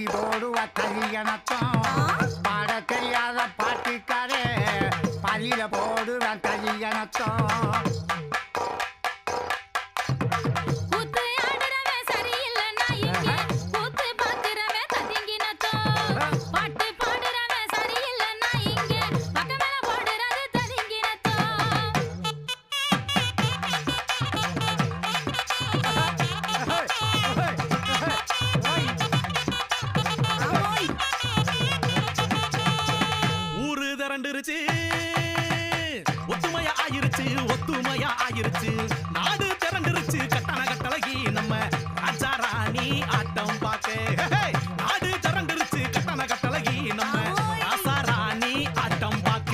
பாடி போடுவ கல்யாணத்தம் பாட தெரியாத பாட்டுக்காரே பள்ளியில போடுவேன் கல்யாணத்தம் ஒத்துமையா ஆயிருச்சு ஒத்துமையா ஆயிருச்சு நாடு திரண்டுருச்சு கட்டண கட்டழகி நம்ம ராஜா ராணி ஆட்டம் பாக்க நாடு திரண்டுருச்சு கட்டண கட்டழகி நம்ம ராசா ராணி ஆட்டம் பாக்க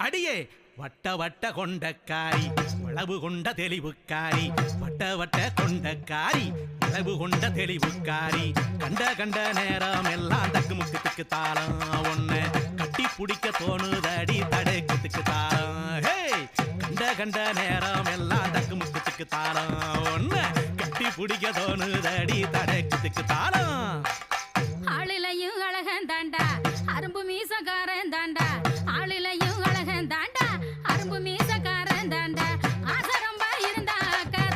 அடியே வட்ட வட்ட கொண்டக்காரி வளவு கொண்ட தெளிவுக்காரி வட்ட வட்ட கொண்டக்காரி வளவு கொண்ட தெளிவுக்காரி கண்ட கண்ட நேரம் எல்லாம் தக்கு முக்கத்துக்கு தாளம் ஒன்ன கட்டி பிடிக்க தோணுதடி தடைக்கத்துக்கு தாளம் ஹே கண்ட கண்ட நேரம் எல்லாம் தக்கு முக்கத்துக்கு தாளம் ஒன்ன கட்டி பிடிக்க தோணுதடி தடைக்கத்துக்கு தாளம் ஆளிலையும் அழகன் தாண்டா அரும்பு மீசக்காரன் தாண்டா ஆளிலையும் அழகன் தாண்டா அரும்பு மீசக்காரன் தாண்டா ஆசை ரொம்ப இருந்தா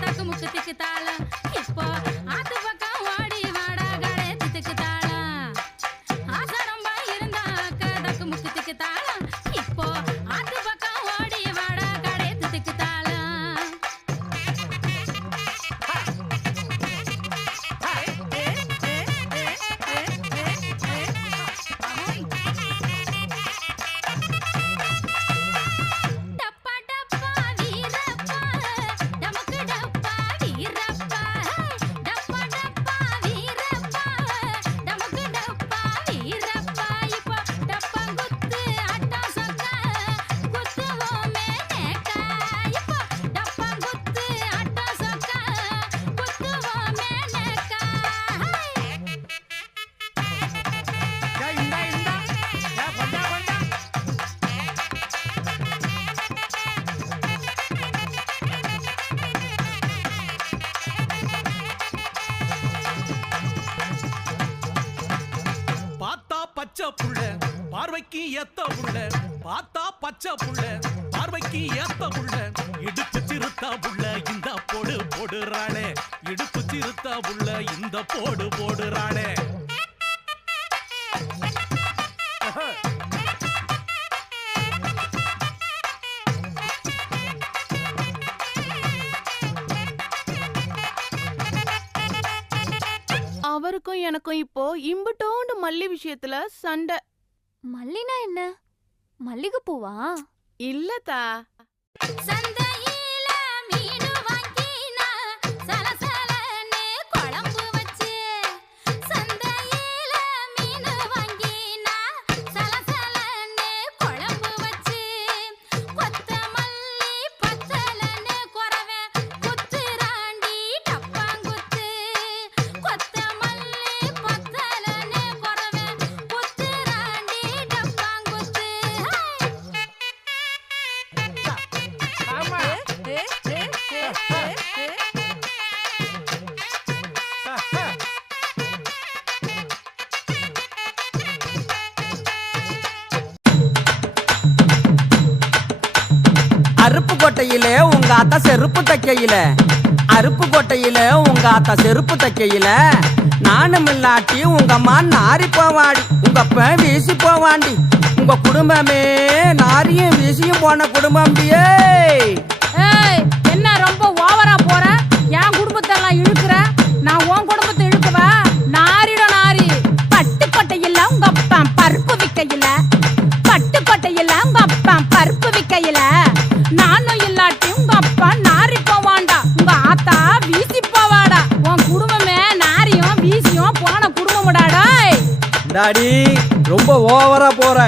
தக்கு முக்கத்துக்கு தாளம் இப்போ ஆத்து பக்கம் ஓடி வாடா கடையத்துக்கு தாளம் ஆசை ரொம்ப இருந்தா தக்கு முக்கத்துக்கு தாளம் இப்போ ஆத்து பக்கம் ஓடி வாடா கடையத்துக்கு தாளம் பார்வைக்கு ஏத்த புள்ள பார்த்தா பச்சை புள்ள பார்வைக்கு ஏத்த புள்ள இடுப்பு சிறுத்தா புள்ள இந்த போடு போடுறாளே இடுப்பு சிறுத்தா புள்ள இந்த போடு போடுறாளே அவருக்கும் எனக்கும் இப்போ இம்புட்டோண்டு மல்லி விஷயத்துல சண்டை. மல்லினா என்ன? மல்லிகை பூவா? இல்லதா. அருப்புக்கோட்டையில உங்க அத்தா செருப்பு தைக்கையில அருப்புக்கோட்டையில உங்க அத்தா செருப்பு தைக்கையில நானும் இல்லாட்டி உங்க அம்மா நாரி போவாடி உங்க அப்ப வீசி போவாண்டி உங்க குடும்பமே நாரியும் வீசியும் போன குடும்பம். என்ன ரொம்ப ஓவரா போற? என் குடும்பத்தை எல்லாம் இழுக்கிற, நான் உன் குடும்பத்தை இழுக்குவா? நாரிட நாரி. பட்டுக்கோட்டையில உங்க அப்பா பருப்பு விக்கையில பட்டுக்கோட்டையில உங்க அப்பா பருப்பு விக்கையில நானும் இல்லாட்டி உங்க அப்பா நாரி போவாண்டா உங்க ஆத்தா வீசி போவாடா. உன் குடும்பமே நாரியும் வீசியும் போன குடும்பம்டாடா. டாடி ரொம்ப ஓவரா போற,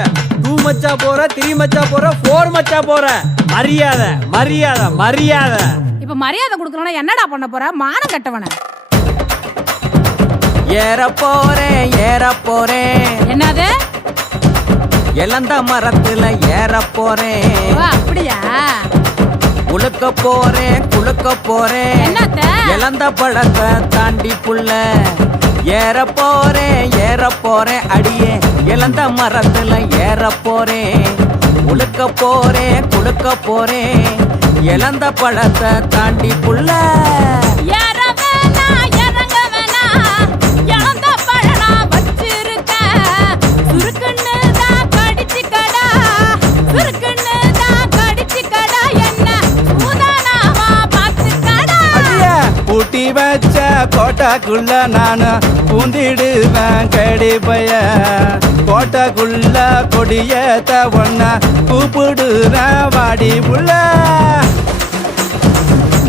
2 மச்சா போற, 3 மச்சா போற, 4 மச்சா போற. மரியாதை மரியாதை மரியாதை. இப்ப மரியாதை கொடுக்கறனா என்னடா பண்ண போற? மானம் கட்டவன. ஏற போறேன். என்னது? இளந்த மரத்துல ஏற போறேன். அப்படியா? குளுக்க போறேன் குளுக்க போறேன். என்னத்த? இளந்த பழத்தை தாண்டி புள்ள ஏற போறேன் அடியே இளந்த மரத்துல ஏற போறேன். குளுக்க போறேன் இளந்த பழத்தை தாண்டி புள்ள ஏற வேணா இறங்க வேணா இளந்த பழனா வச்சிருக்க சுருக்குன்னு தான் கடிச்சுக்கடா சுருக்குன்னு தான் கடிச்சுக்கடா என்ன சூதானாமா பார்த்துக்கடா. பூட்டி வச்ச கோட்டைக்குள்ள நானு பூந்திடுவேன் கடிப்பைய கோட்டைக்குள்ள கொடியேத்த ஒன்ன கூப்பிடுறேன் வாடி புள்ள.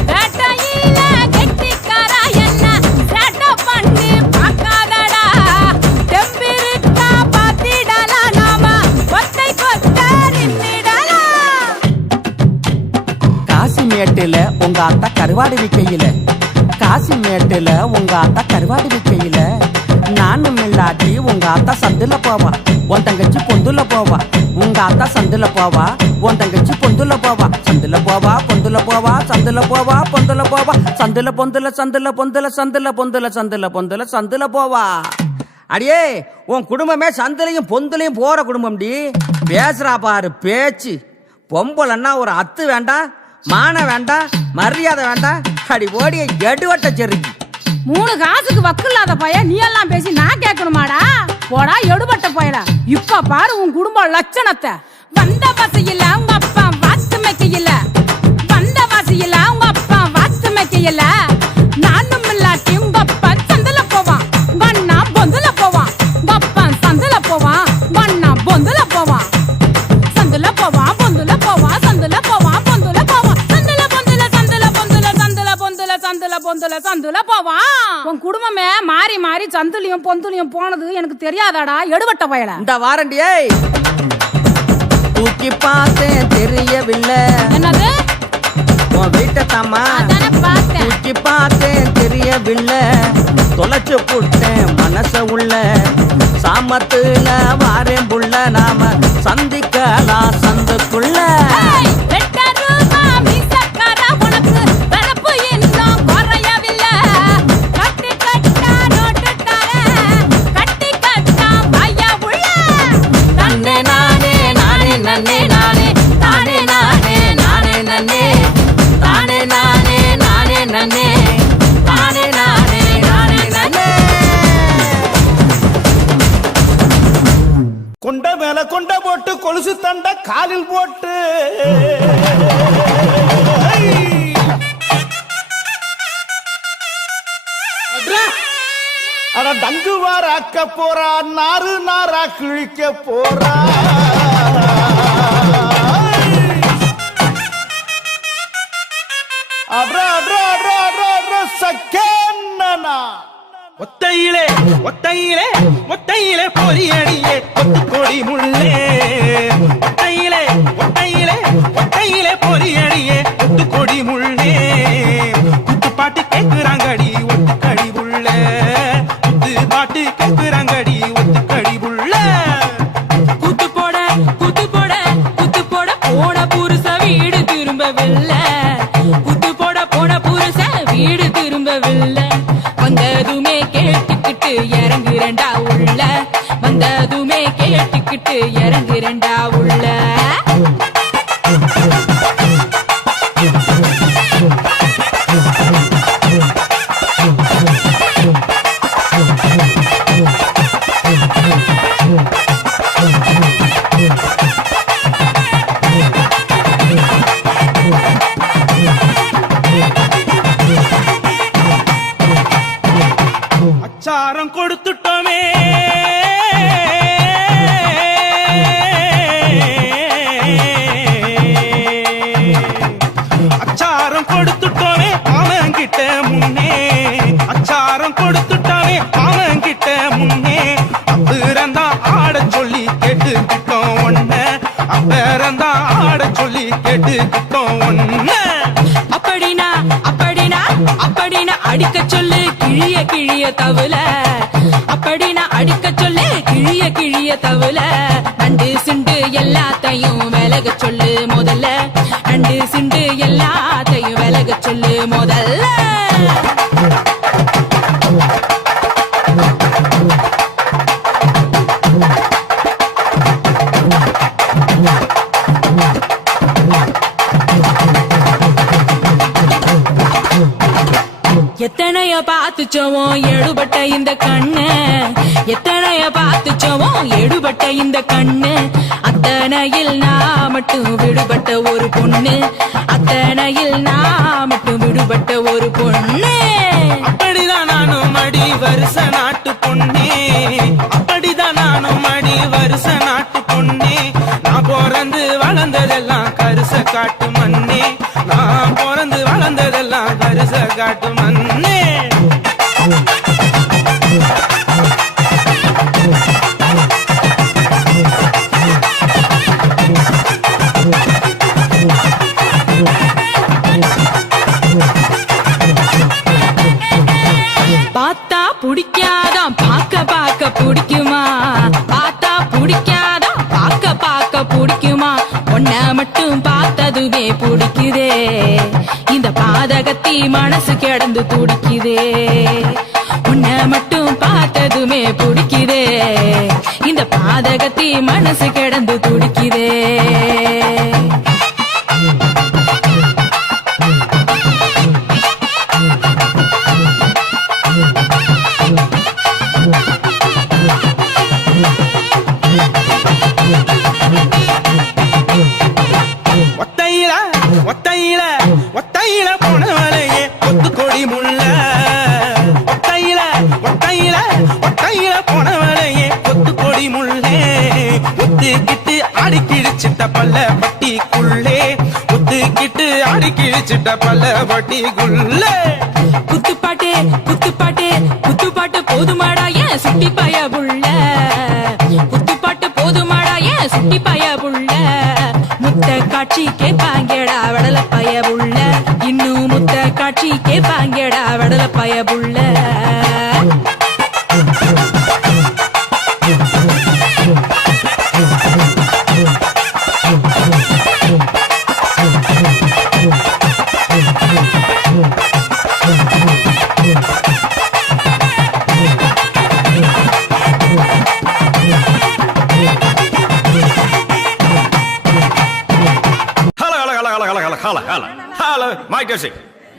வேட்டையில கெட்டிக்காரா என்ன சேட்டை பண்ணி பார்க்காதடா தெம்பிருக்கா பார்த்திடலாம் நாம கொத்தை நின்னிடலாம். காசிமேட்டுல உங்க அத்தா கருவாடு விக்கையில காசிமேட்டுல உங்க அத்தா கருவாடு விக்கையில நானும் இல்லாட்டி உங்க அத்தா சந்துல போவா உன் தங்கச்சி பொந்துல போவா. உங்க அத்தா சந்துல போவா உன் தங்கச்சி பொந்துல போவா. சந்துல போவா பொந்துல போவா சந்துல போவா பொந்துல போவா சந்துல பொந்துல சந்துல பொந்துல சந்துல பொந்துல சந்துல பொந்துல சந்துல போவா. அடியே உன் குடும்பமே சந்துலையும் பொந்துலையும் போற குடும்பம் டி. பேசுறா பாரு பேச்சு. பொம்பளைன்னா ஒரு அத்து வேண்டாம் மான வேண்டாம் மரியாதை வேண்டாம். அடி ஓடிய எடுவட்ட செருக்கி 3 காசுக்கு வக்கு இல்லாத பைய நீ எல்லாம் பேசி நான் கேட்கணுமாடா? போடா எடுபட்ட பயல. இப்ப பாரு உன் குடும்ப லட்சணத்தை. வந்த பசையில உங்க அப்பா வாத்து மேக்கையில வந்த வாசியில உங்க அப்பா வாத்து மேக்கையில நானும் இல்லாட்டி உங்க அப்பா சந்தல போவான் உங்க அண்ணா பொந்துல போவான் உங்க அப்பா சந்தல போவான் உங்க அண்ணா பொந்துல போவான் சந்துல போவான் பொந்துல போவான் சந்துல போவான் பொந்துல போவான் சந்துல பொந்துல சந்துல பொந்துல சந்துல பொந்துல சந்துல பொந்துல சந்துல போவான். உன் குடும்பமே மாறி மாறி சந்துலியும் பொந்துலியும் போனது எனக்கு தெரியாதாடா எடுபட்ட பயல. இந்த வாரண்டியே தூக்கி பார்த்தேன் தெரியவில்லை. என்னது? உன் வீட்டை தாமா அதானே பார்த்தேன். தூக்கி பார்த்தேன் தெரியவில்லை. தொலைச்சு புட்டேன் மனச உள்ள சாமத்துல வாரேன் புள்ள நாம சந்திக்கலாம் சந்துக்குள்ள. ஏய், வெட்டருமா மீசக்காரா உனக்கு வரப்பு இன்னும் குறையவில்லை. கட்டி கட்டா நோட்டு தரேன் கட்டி கட்டா வாயா உள்ள. நன்னே நானே நானே நன்னே நானே நானே நானே நானே நன்னே நானே நானே நானே நன்னே நானே நானே நானே நன்னே. கொண்ட மேல கொண்ட போட்டு கொலுசு தண்ட காலில் போட்டு அட டங்குவார் ஆக்க போறா நாறு நாரா கிழிக்க போறா. அட்ரா அட்ரா அட்ரா அட்ரா அட்ரா சக்கேன்னா ஒத்தையிலே ஒத்தையிலே ஒத்தையிலே பொரியடியே கொடி முள்ளே ஒத்தையிலே ஒத்தையிலே ஒத்தையிலே பொரியடியே கொடி முள்ளே குத்து பாட்டு கேக்குறாங்கடி ஒத்து கடி புள்ள குத்து பாட்டு கேக்குறாங்கடி ஒத்து கடி புள்ள. குத்து போட குத்து போட குத்து போட போன புருஷ வீடு திரும்பவில்லை. குத்து போட போன புருஷ வீடு திரும்பவில்லை. வந்ததுமே கேட்டுக்கிட்டு இறங்குறண்டா உள்ள வந்ததுமே கேட்டுக்கிட்டு இறங்குறண்டா உள்ள. அச்சாரம் கொடுத்துட்டோமே அச்சாரம் கொடுத்துட்டோமே அவன்கிட்ட முன்னே அச்சாரம் கொடுத்துட்டோமே அவன்கிட்ட முன்னே அப்புறந்தா ஆட சொல்லி கேட்டுக்கிட்டோம் ஒன்ன அப்புறந்தா ஆட சொல்லி கேட்டுக்கிட்டோம் ஒன்ன. அப்படினா அப்படினா அப்படினா அடிக்க சொல்லு கிழிய கிழிய தவுல அப்படினா அடிக்க சொல்லு கிழிய கிழிய தவுல நண்டு சிண்டு எல்லாத்தையும் விலக சொல்லு முதல்ல நண்டு சிண்டு எல்லாத்தையும் விலக சொல்லு முதல்ல எத்தனைய பார்த்துச்சோமோ எடுபட்ட இந்த கண்ணு எத்தனைய பார்த்துச்சோமோ எடுபட்ட இந்த கண்ணு அத்தனையில் நான் மட்டும் விடுபட்ட ஒரு பொண்ணு அத்தனையில் நான் மட்டும் விடுபட்ட ஒரு பொண்ணு அப்படிதான் நானும் அடி வருஷ நாட்டு பொண்ணே அப்படிதான் நானும் அடி வருஷ நாட்டு பொண்ணே நான் பிறந்து வளர்ந்ததெல்லாம் கருச காட்டு மண்ணே நான் பிறந்து வளர்ந்ததெல்லாம் கருச காட்டு மண்ணே பார்த்தா பிடிக்காதான் பார்க்க பார்க்க பிடிக்குமா பார்த்தா பிடிக்காதான் பார்க்க பார்க்க பிடிக்குமா உன்னை மட்டும் பார்த்ததுமே பிடிக்குதே இந்த பாதகத்தி மனசு கிடந்து துடிக்குதே உன்னை மட்டும் பார்த்ததுமே பிடிக்குதே இந்த பாதகத்தி மனசு கிடந்து துடிக்குதே ஒத்தையில போனவளையே கொத்து கொடி முள்ள ஒத்தையில போனவளையே கொத்து கொடி முள்ளே ஒத்துக்கிட்டு ஆடி கிழிச்சிட்ட பல்ல பட்டிக்குள்ளே ஒத்துக்கிட்டு ஆடி கிழிச்சிட்ட பல்ல பட்டிக்குள்ளே குத்துப்பாட்டு குத்துப்பாட்டு குத்துப்பாட்டு போதுமாடா ஏன் சுட்டி பய புள்ள குத்துப்பாட்டு போதுமாடா ஏன் சுட்டி பய புள்ள முத்த காட்சி கேப்பாங்கடா வடல பய புள்ள இன்னும் முத்த காட்சி கேப்பாங்கடா வடல பய புள்ள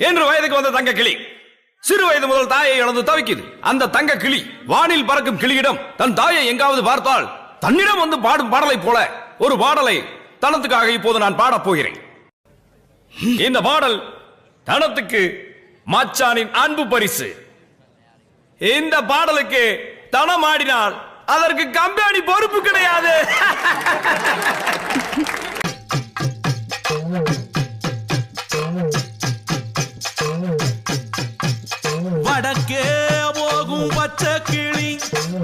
என்று வயதுக்கு வந்த தங்க கிளி சிறு வயது முதல் தாயை இழந்து தவிக்குது. அந்த தங்க கிளி வானில் பறக்கும் கிளியிடம் தன் தாயை எங்காவது பார்த்தால் தன்னிடம் வந்து பாடும் பாடலை போல ஒரு பாடலை தனத்துக்காக இப்போது நான் பாடப் போகிறேன். இந்த பாடல் தனத்துக்கு மச்சானின் அன்பு பரிசு. இந்த பாடலுக்கு தனம் ஆடினால் அதற்கு கம்பெனி பொறுப்பு கிடையாது. வடக்கே போகும் பச்சை கிளி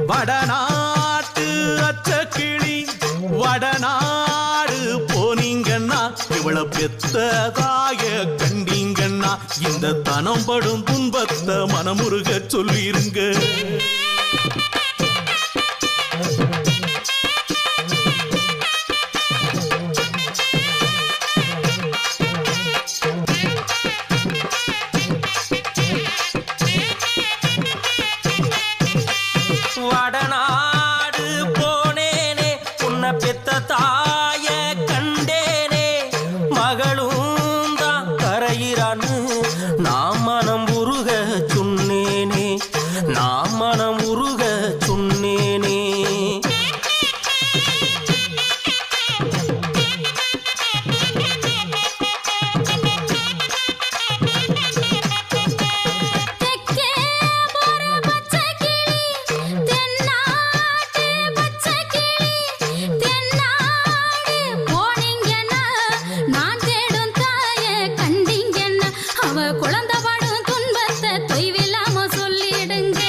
வடநாட்டு அச்ச கிளி வடநாடு போனீங்கன்னா இவளை பெத்ததாக கண்டீங்கன்னா இந்த தனம் படும் துன்பத்தை மனமுருக சொல்லிருங்க. வடநாடு போனேனே உன்னை பெத்த தாய கண்டேனே மகளும் தான் கரையிறான்னு நாம் மனம் உருக சொன்னேனே நாம் மனம் உருக சொன்னேனே. குழந்தை படும் துன்பத்தை தொய்வில்லாம சொல்லிடுங்க.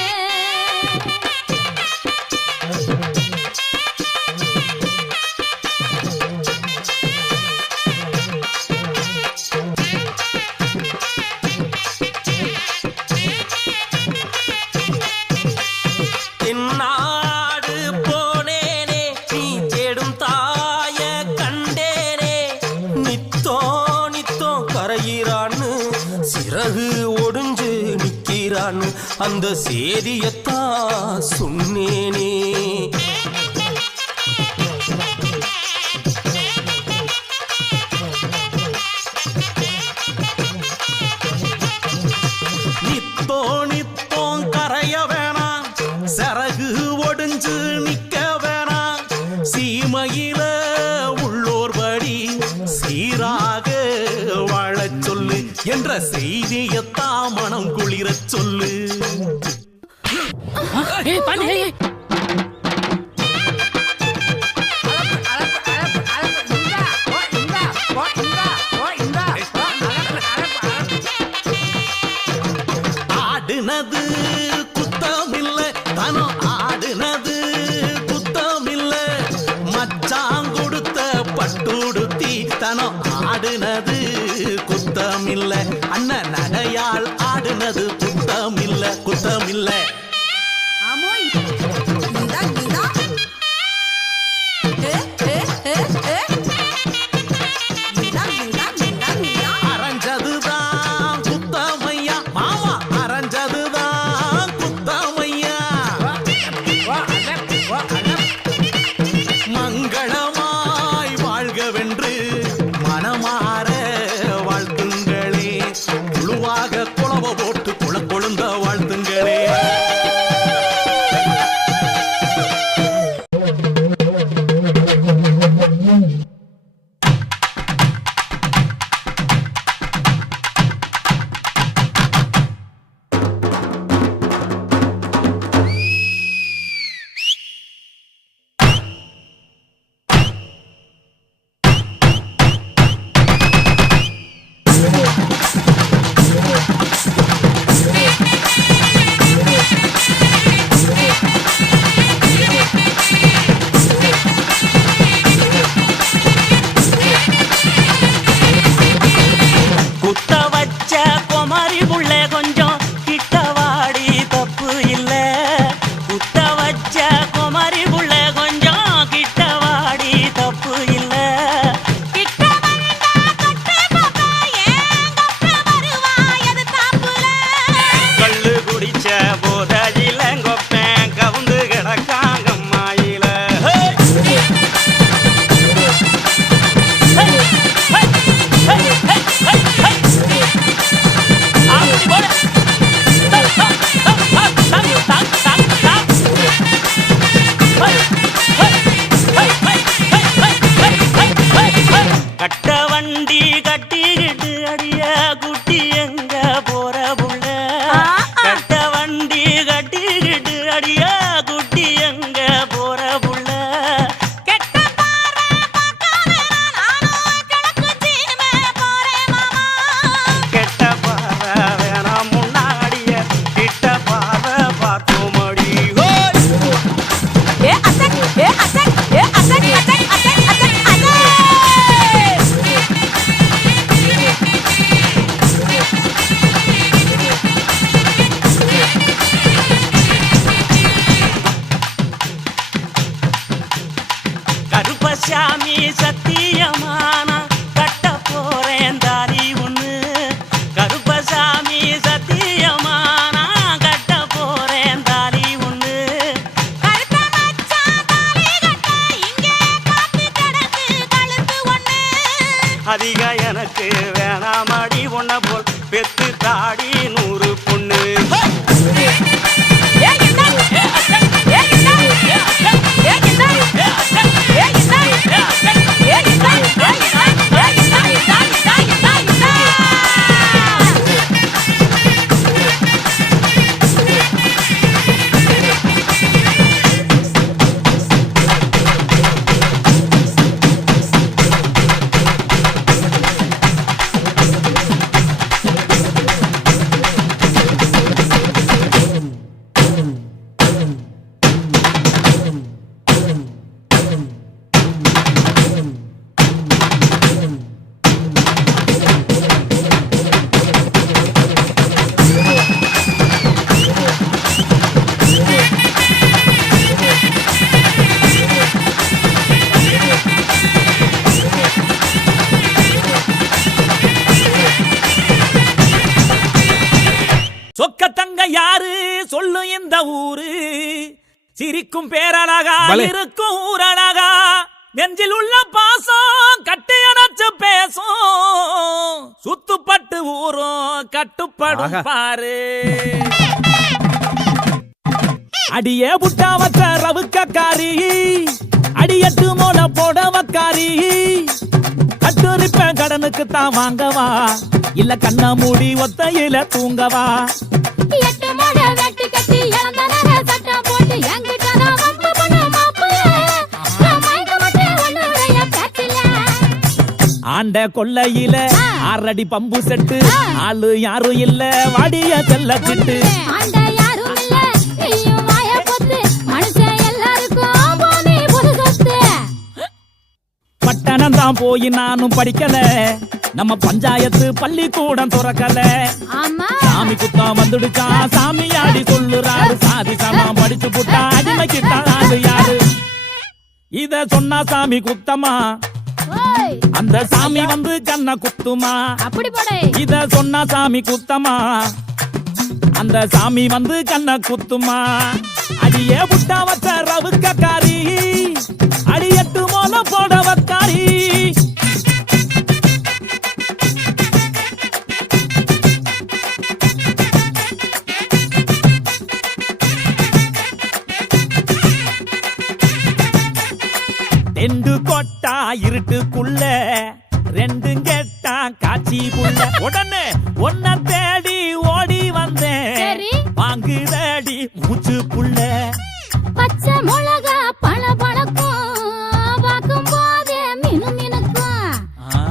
கரையிறான்னு அந்த சேதியத்தான் சொன்னேனே. நித்தோ நித்தோ கரைய வேணாம், சரகு ஒடிஞ்சு நிக்க வேணாம், சீமையில உள்ளோர் படி சீராக வாழச் சொல்லு என்ற செய்தியத்தான் மனம் குளிரச் சொல்லு. ஆடுனது குத்தமில்ல, தனம் ஆடுனது குத்தமில்ல, மச்சான் கொடுத்த பட்டுடுத்தி தனம் ஆடுனது குத்தமில்ல, அண்ணன் நகையால் ஆடுனது குத்தமில்ல குத்தமில்ல. அரைஞ்சதுதான் குத்தமையா மாமா, அரைஞ்சதுதான் குத்தமையா. மங்களமாய் வாழ்கவென்று மனமாற வாழ்த்துங்களே, குழுவாக குளவ போட்டு கொழுந்த வாழ்த்துங்களே. சாமி சத்தியமான கட்ட போறேன் தாரி ஒண்ணு, கருப்பசாமி சத்தியமான கட்ட போறேன் தாரி ஒண்ணு. அதிக எனக்கு வேணாமடி ஒன்ன போல் பெத்து தாடி 100 பொண்ணு. தங்க யாரு சொல்லு இந்த ஊரு சிரிக்கும் பேரழகா இருக்கும் ஊரழகா நெஞ்சில் உள்ள பாசம் கட்டி அணைச்சு பேசும் சுத்துப்பட்டு ஊரும் கட்டுப்படும் பாரு அடியே புட்டா வச்ச ரவுக்காரி அடியட்டு மோட போடவக்காரி கட்டுரிப்பேன் கடனுக்கு தான் வாங்கவா இல்ல கண்ணா மூடி ஒத்தையில தூங்கவா ஆண்ட கொல்லையில 6 அடி பம்பு செட்டு ஆளு யாரும் இல்ல வாடிய செல்ல சிட்டு பட்டணம் தான் போய் நானும் படிக்கல நம்ம பஞ்சாயத்து பள்ளிக்கூடம் துறக்கல சாமி குத்தம் வந்துடுச்சா சாமியாடி சொல்லுறாரு சாதி சமம் படிச்சு புட்டா அடிமைக்கிட்டான் ஆளு யாரு இத சொன்னா சாமி குத்தமா அந்த சாமி வந்து கண்ண குத்துமா இத சொன்னா சாமி குத்தமா அந்த சாமி வந்து கண்ண குத்துமா அடியே புட்டா வச்ச ரவுக்காரி அடியட்டு மோல போடவக்காரி ரெண்டு கொட்டா இருட்டுக்குள்ள ரெண்டும் கெட்டா காட்சி புள்ள உடனே ஒன்ன தேடி ஓடி வந்தேன் வாங்குதடி மூச்சு புள்ள பச்சை மிளகா பழ பழக்கும் பார்க்கும் போதே மினு மினுக்கும்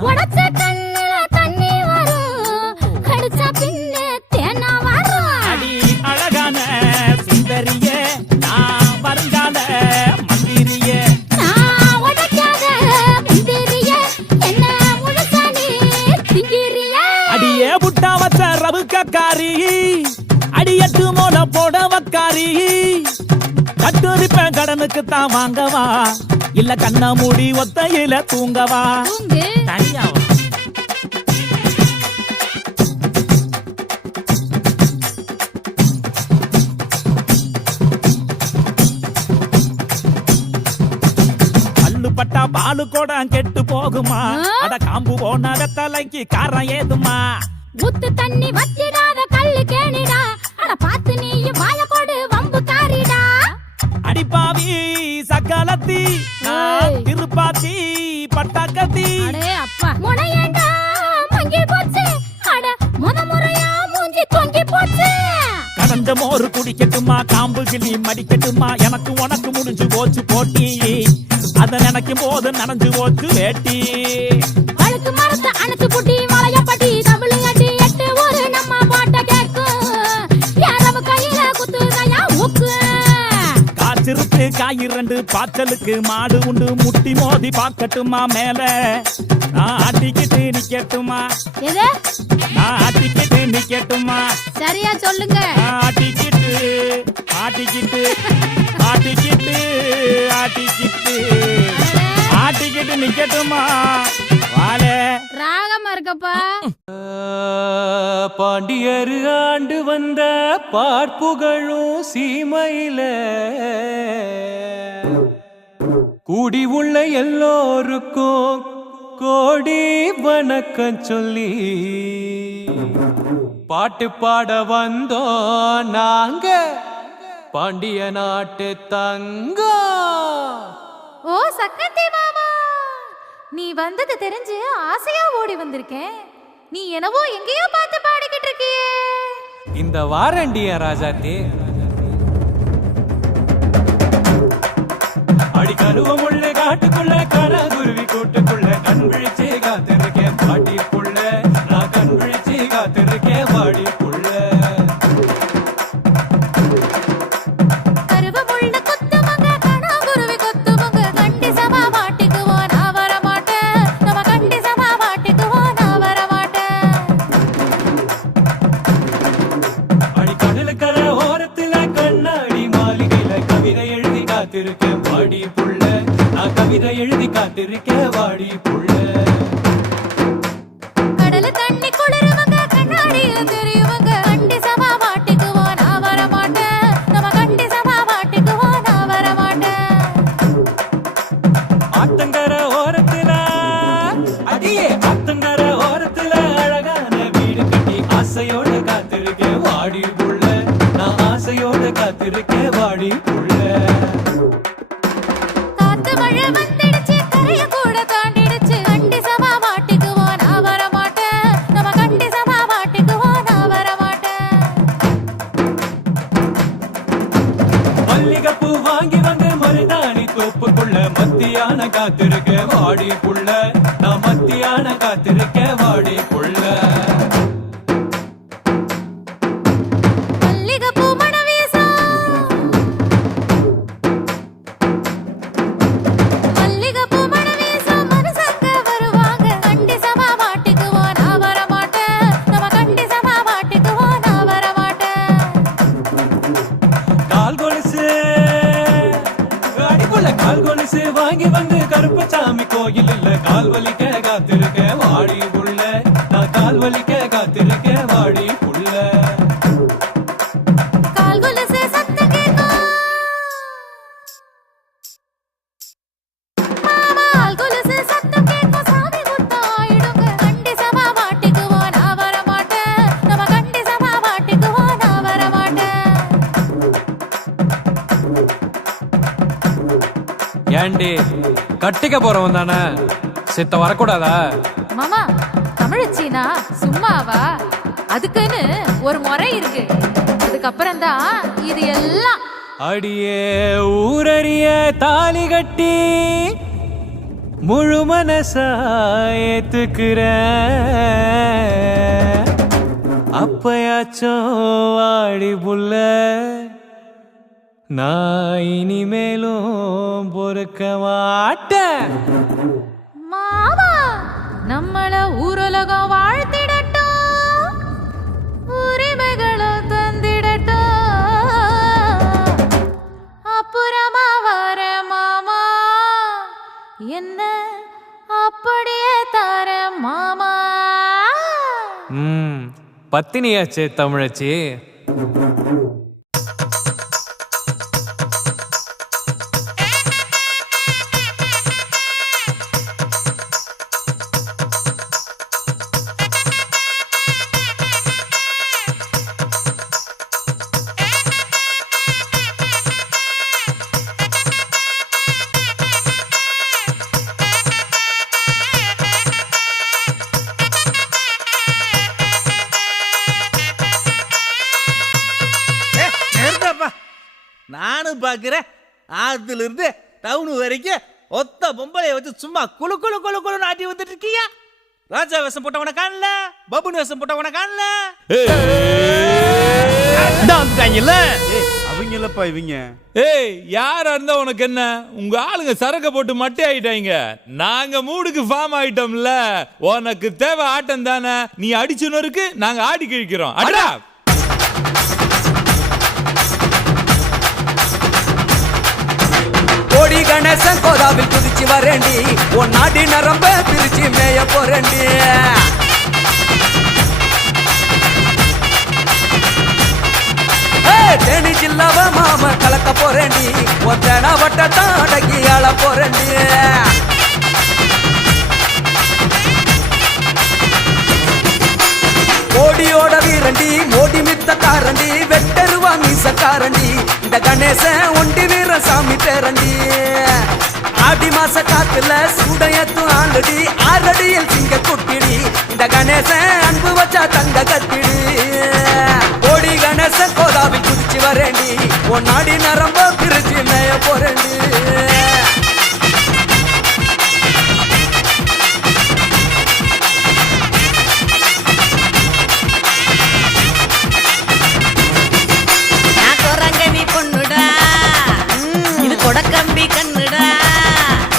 உடச்ச கண்ணுல தண்ணி வரும் கடிச்ச பின்ன தேனா வரும் அடி அழகான சுந்தரியே நான் வருங்கால மந்திரியே நான் உடைக்காத முந்திரியே என்ன முழுசா நீ திங்கிறியே அடியே புட்டா வச்ச ரவுக்காரி அடியட்டு மோட போடவக்காரி கட்டுரிப்பேன் கடனுக்கு தான் வாங்கவா இல்ல கண்ணா மூடி ஒத்தையில தூங்கவா தனியாவா பட்டா பாலு கூட கெட்டு போகுமா அட காம்பு போன தலைக்கு காரம் ஏதுமா முத்து தண்ணி வச்சிடாத கல்லு கேணிடா அட பாத்து நீயும் வாய கொடு வம்பு காரிடா அடிப்பாவி சக்கலத்தி திருப்பாத்தி பட்டாக்கத்தி முனையண்டா மங்கி போச்சு அட முறையா மூஞ்சி தொங்கி போச்சு கடந்த மோறு குடிக்கட்டுமா காம்பு கிளி மடிக்கட்டுமா எனக்கு உனக்கு முடிஞ்சு போச்சு போட்டி அத நினைக்கும் போது நனைஞ்சு போச்சு வேட்டி வழுக்கு மரத்தை அணைச்சு புட்டி மலையப்பட்டி தமிழ் அடி எட்டு ஒரு நம்ம பாட்ட கேட்கும் யாரவ கையில குத்துதையா ஊக்கு காய்ச்சிருக்கு காய் 2 பாய்ச்சலுக்கு மாடு உண்டு முட்டி மோதி பாக்கட்டுமா மேல நான் ஆட்டிக்கிட்டு நிக்கட்டுமா நான் ஆட்டிக்கிட்டு நிக்கட்டுமா சரியா சொல்லுங்க ஆட்டிக்கிட்டு ஆட்டிக்கிட்டு ஆட்டிக்கிட்டு ஆட்டிக்கிட்டு ஆட்டிக்கிட்டு நிக்கட்டுமா வாலே ராகமா இருக்கப்பா பாண்டியர் ஆண்டு வந்த பார்ப்புகழும் சீமையில கூடி உள்ள எல்லோருக்கும் கோடி வணக்கம் சொல்லி பாட்டு பாட வந்தோம் நாங்க பாண்டிய நாட்டு தங்கம். ஓ சக்கத்தி மாமா, நீ வந்தது தெரிஞ்சு ஆசையா ஓடி வந்திருக்கேன். நீ என்னவோ எங்கேயோ பார்த்து பாடிக்கிட்டு இருக்கியே. இந்த வாரண்டிய ராஜாத்தி அடி கருவமுள்ள காட்டுக்குள்ள கனகுருவி கூட்டுக்குள்ள கண் விழிச்சு காத்திருக்கேன் பாட்டிக்குள்ள. நான் கண் விழிச்சு காத்திருக்கேன் பாடிக்குள்ள. கருவமுள்ள கொத்துமங்க கனகுருவி கொத்துமங்க கண்டி சமா மாட்டிக்குவோம் நான் வர மாட்டேன். நம்ம கண்டி சமா மாட்டிக்குவோம் நான் வர மாட்டேன். அடி கடலுக்கர ஓரத்துல கண்ணாடி மாளிகையில கவிதை எழுதி காத்திருக்கேன் பாடி புள்ள. நான் கவிதை எழுதி காத்திருக்கேன் வாடி புள்ள. கடல தண்ணி குளிருவங்க கண்ணாடியில தெரியுவங்க கண்டி சமா மாட்டிக்குவோம் ஆசையோட காத்திருக்க வாடி புள்ள. காத்து மழை வந்துடுச்சு கரைய கூட தாண்டிடுச்சு கண்டி சமா மாட்டிக்குவோம் நான் வர மாட்டேன் நம்ம கண்டி சமா மாட்டிக்குவோம் நான் வர மாட்டேன். மல்லிகைப்பூ வாங்கி வந்து மருதாணி தோப்புக்குள்ள மத்தியான காத்திருக்க வாடி புள்ள. நான் மத்தியான காத்திருக்க வாடி புள்ள. மல்லிகைப்பூ மணம் வீசும் மல்லிகைப்பூ மணம் வீசும் மனுசங்க வருவாங்க கண்டி சமா மாட்டிக்குவோம் நான் வர மாட்டேன் நம்ம கண்டி சமா மாட்டிக்குவோம் நான் வர மாட்டேன். கால் கொலுசு அடிப்புள்ள கால் கொலுசு வாங்கி வந்து கருப்பசாமி கோயில் இல்ல கால் வலிக்க காத்திருக்க வாடி புள்ள. நான் கால் வலிக்க காத்திருக்க வாடி புள்ள. கால் கொலுசு சத்தம் கேட்கும் மாமா கால் கொலுசு சத்தம் கேட்கும் சாமி குத்தம் ஆயிடுங்க கண்டி சமா மாட்டிக்குவோம் நான் வர மாட்டேன் நம்ம கண்டி சமா மாட்டிக்குவோம் நான் வர மாட்டேன். ஏண்டி கட்டிக்க போறவன் தானே சித்த வரக்கூடாதா? மாமா தமிழச்சினா சும்மாவா அதுக்குன்னு ஒரு முறை இருக்கு அதுக்கப்புறம் தான் இது எல்லாம். அடியே ஊரறிய தாலி கட்டி முழு மனசா ஏத்துக்கிற அப்பயாச்சும் வாடி புள்ள. நான் இனிமேலும் பொறுக்க மாட்டேன். மாமா நம்மள ஊரலகம் வாழ்த்திடட்டும் உரிமைகளும் தந்திடட்டும் அப்புறமா வர மாமா என்ன அப்படியே தர மாமா. பத்தினியாச்சே தமிழச்சி. நானும் பாக்குறேன் ஆத்துல இருந்து டவுன் வரைக்கும் ஒத்த பொம்பளைய வச்சு சும்மா குழு குழு குழு குழு நாட்டி வந்துட்டு இருக்கியா? ராஜா வேஷம் போட்டவன காணல, பபுன் வேஷம் போட்டவன காணல. அவங்களப்பா இவங்க. ஏய் யாரா இருந்தா உனக்கு என்ன? உங்க ஆளுங்க சரக்க போட்டு மட்டை ஆயிட்டாங்க. நாங்க மூடுக்கு ஃபார்ம் ஆயிட்டோம்ல. உனக்கு தேவை ஆட்டம் தானே. நீ அடிச்சுனருக்கு நாங்க ஆடி கிழிக்கிறோம். அடடா கோடி கணேசன் கோதாவில் குதிச்சு வரேண்டி உன் நாடி நரம்ப பிரிச்சு மேய போறேண்டி. தேனி ஜில்லாவ மாம கலக்க போறேண்டி உன் தேனா வட்டத்தான் அடக்கி ஆள போறேண்டி. கோடியோட வீரண்டி மோடி மித்த காரண்டி வெட்டருவா மீசக்காரண்டி இந்த கணேசன் ஒண்டி வீர சாமி பேரண்டி. ஆடி மாச காத்துல சூடையத்தும் ஆளுடி ஆறடியில் சிங்க குட்டிடி இந்த கணேசன் அன்பு வச்சா தங்க கத்திடி. கோடி கணேசன் கோதாவில் குதிச்சு வரேண்டி உன் நாடி நரம்ப பிரிச்சு மேய போறேண்டி. கொடக்கம்பி கண்ணுடா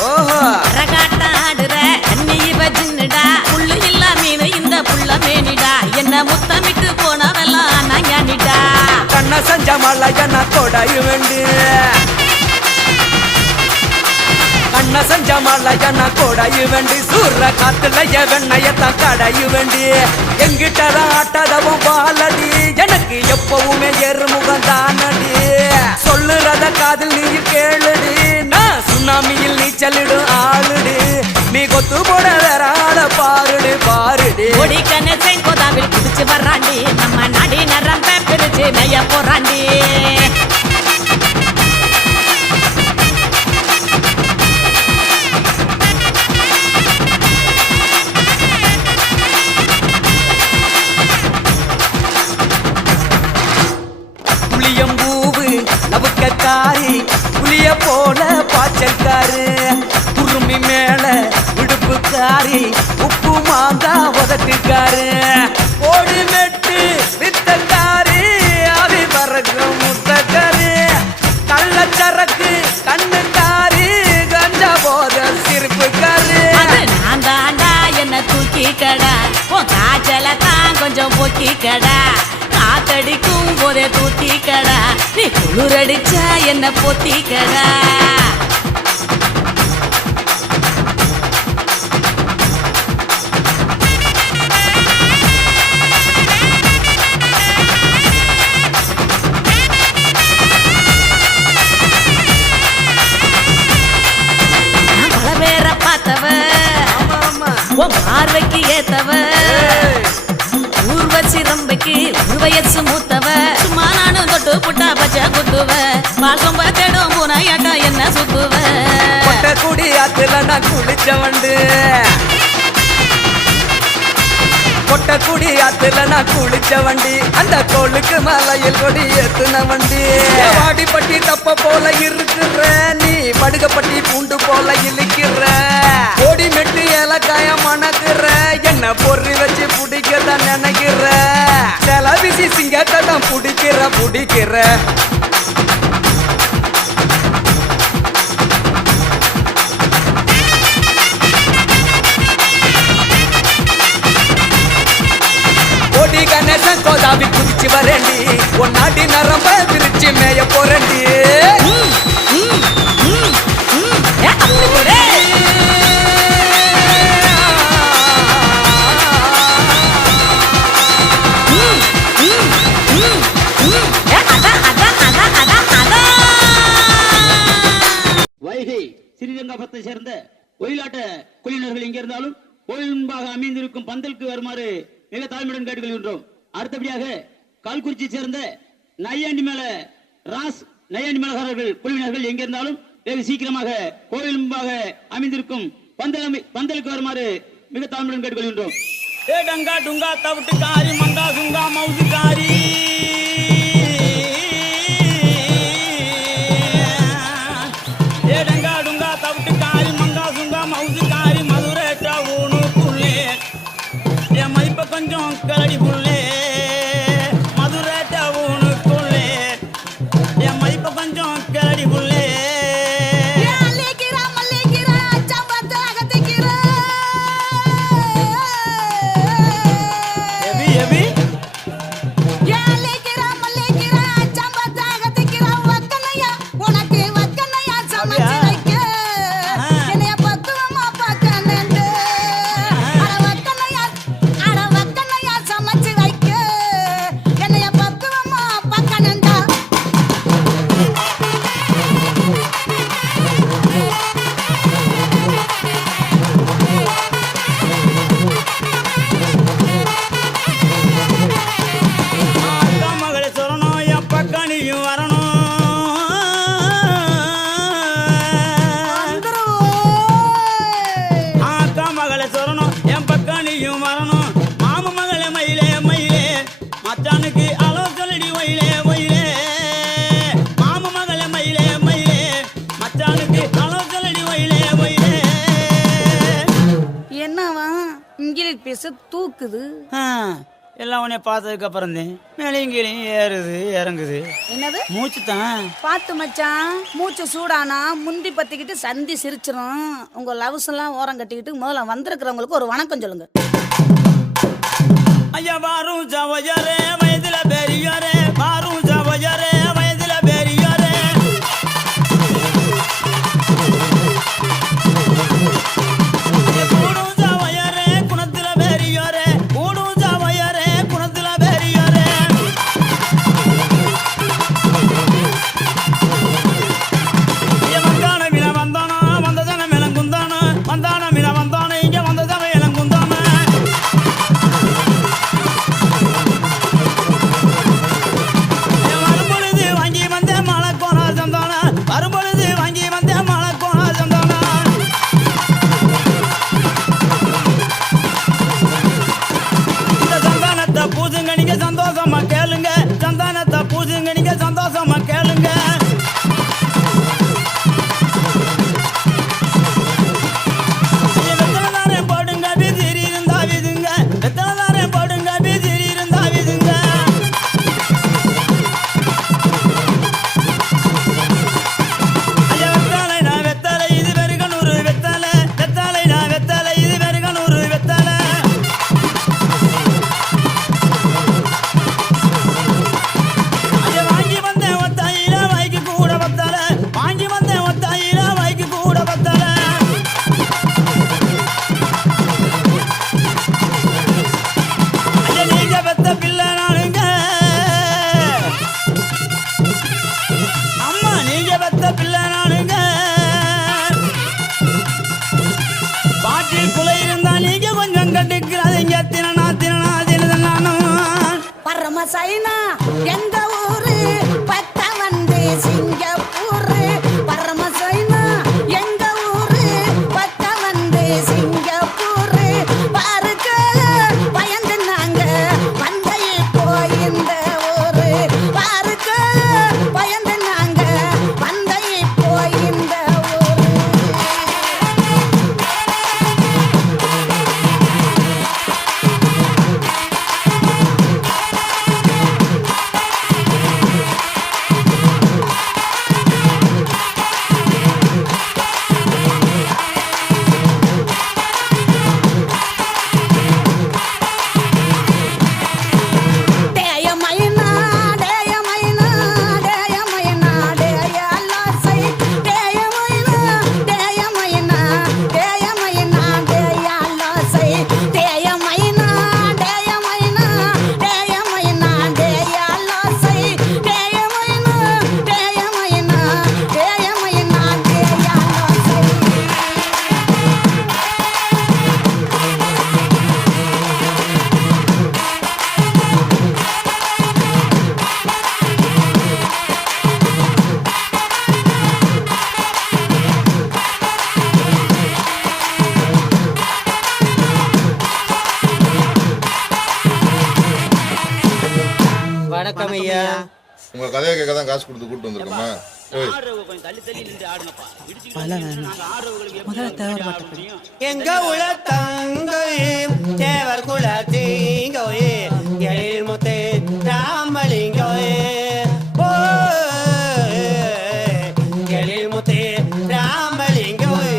ஓஹோ ரகாட்ட ஆடுற கண்ணி வஜின்னுடா புல்லு இல்ல மீனு இந்த புள்ள மேனிடா என்ன முத்தமிட்டு போனவெல்லாம் நான் ஞானிடா கண்ண செஞ்ச மழை என்ன கொடையு வேண்டி கண்ண செஞ்ச மழை என்ன கொடையு வேண்டி சூற காத்துல வெண்ணையத்தான் கடையு வேண்டி எங்கிட்ட ஆட்டதவும் பாலடி எனக்கு எப்பவுமே எருமுகம் தானடி சொல்லுறத காதில் நீ கேளுடி நான் சுனாமியில் நீச்சலிடும் ஆளுடி நீ கொத்து போட வேற ஆள பாருடி பாருடி கொடி கணேசன் கோதாவில் குதிச்சு வர்றாண்டி நம்ம நாடி நரம்ப பிரிச்சு மேய போறாண்டி வாடி புளியம்பூவு நவுக்கக்காரி புளிய போல பாய்ச்சல்காரு குருமி மேல விடுப்புக்காரி உப்பு மாங்கா உதட்டுக்காரு ஓடி மெட்டு வித்தக்காரி அவி பறக்கும் முத்தக்காரு கள்ளச்சரக்கு கண்ணுக்காரி கஞ்சா போத சிரிப்புக்காரு அது நான் தாண்டா என்ன தூக்கிக்கடா உன் காய்ச்சல தான் கொஞ்சம் பொக்கிக்கடா காத்தடிக்கும் போதே தூத்திக்கடா நீ குளிரடிச்சா என்ன பொத்திக்கடா பல பேரை பார்த்தவ உன் பார்வைக்கு ஏத்தவ ஊர்வசி ரம்பைக்கு ஒரு வயசு மூத்தவ சும்மா நானும் தொட்டு புட்டா பச்சை குத்துவ பால் கொம்ப தேடும் பூனாயாட்டா என்ன சுத்துவ கொட்டக்குடி ஆத்துல நான் குளிச்ச வண்டு கொட்டக்குடி ஆத்துல நான் குளிச்ச வண்டி அந்த கோளுக்கு மலையில் கொடி ஏத்துன வண்டி வாடிப்பட்டி தப்ப போல இருக்கிற நீ படுகப்பட்டி பூண்டு போல இழுக்கிற ஓடி மெட்டு ஏலக்காய மணக்குற என்ன பொறி வச்சு பிடிக்கதான் நினைக்கிற செலவிசி சிங்கத்தை தான் பிடிக்கிற ஓடி கணேசன் கோதாவி குதிச்சு வரேண்டி ஒன்னாடி நரம்ப விரிச்சு மேய போறேண்டி வைகை ஸ்ரீரங்கபுரத்தை சேர்ந்த ஒயிலாட்ட குழுவினர்கள் எங்கே இருந்தாலும் கோயில் முன்பாக அமைந்திருக்கும் பந்தலுக்கு வருமாறு மிக தாழ்மையுடன் கேட்டுக்கொள்கின்றோம். அடுத்தபடியாக கால்குறிச்சி சேர்ந்த நையாண்டி மேல ராஸ் நையாண்டி மேலகாரர்கள் குழுவினர்கள் எங்கே இருந்தாலும் வெகு சீக்கிரமாக கோயில் முன்பாக அமைந்திருக்கும் பந்தலுக்கு வருமாறு மிக தாழ்மையுடன் கேட்டுக்கொள்கின்றோம். ஏ டங்கா டுங்கா தவிட்டுக்காரி மங்கா சுங்கா மவுசுக்காரி ஏ டங்கா டுங்கா தவிட்டுக்காரி மங்கா சுங்கா மவுசுக்காரி மதுரை ஊனுக்குள்ளே என் மதிப்ப கொஞ்சம் கரடி புள்ளே மதுரை ஊனுக்குள்ளே என் மதிப்ப கொஞ்சம் கரடி புள்ளே தூக்குது எல்லாம் உன்னை பார்த்ததுக்கு அப்புறம் மேலையும் கீழையும் ஏறுது இறங்குது. என்னது மூச்சு தான் பார்த்து மச்சான். மூச்சு சூடானா முந்தி பத்திக்கிட்டு சந்தி சிரிச்சிரும். உங்க லவ்ஸ் எல்லாம் ஓரம் கட்டிக்கிட்டு முதல்ல வந்திருக்கிறவங்களுக்கு ஒரு வணக்கம் சொல்லுங்க. ஐயா பாரும் ஜவஜரே வயதுல பெரியாரே பாரும் ஜவஜரே வயதுல பெரியாரே கூடும் ஜவயரே குணத்துல பெரியாரே கூடும் ஜவயரே குணத்துல பெரியாரே வந்தான மின வந்தானா வந்ததன மிளங்குந்தானா வந்தான மின வந்தானே இங்க வந்ததன இளங்குந்தானா சைனா எங்க ஊரு பட்ட வந்து சிங்கப்பூர் பரம சைனா எங்க ஊரு பட்ட வந்து சிங்கப்பூர் பாருக்க பயந்து நாங்க வந்தை போய் இந்த ஊரு பாருக்க பயந்து நாங்க வந்தை போய் இந்த ஊரு வணக்கம் ஐயா. உங்க கதையை கேட்க தான் காசு கொடுத்து கூட்டு வந்திருக்கோமா? எங்க உள்ள தங்கையும் தேவர் குல தீங்கோயே எழில் முத்தே ராமலிங்கோயே ஓ எழில் முத்தே ராமலிங்கோயே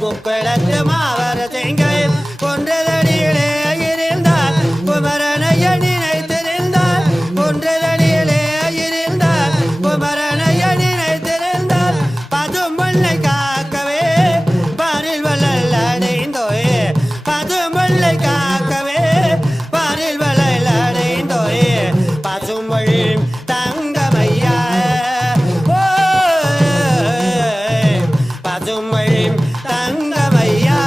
முக்களத்து மாவர திங்கள் கொன்றதடியிலே இருந்தால் குமரனைய நினைத்திருந்தால் கொன்றதடியிலே இருந்தால் குமரனைய நினைத்திருந்தால் பதும் முல்லை காக்கவே பாரில் வள்ளல் அடைந்தோயே பதும் முல்லை காக்கவே பாரில் வள்ளல் அடைந்தோயே பசுமொழி தங்கமையா ஓ பசுமொழி தங்கமையா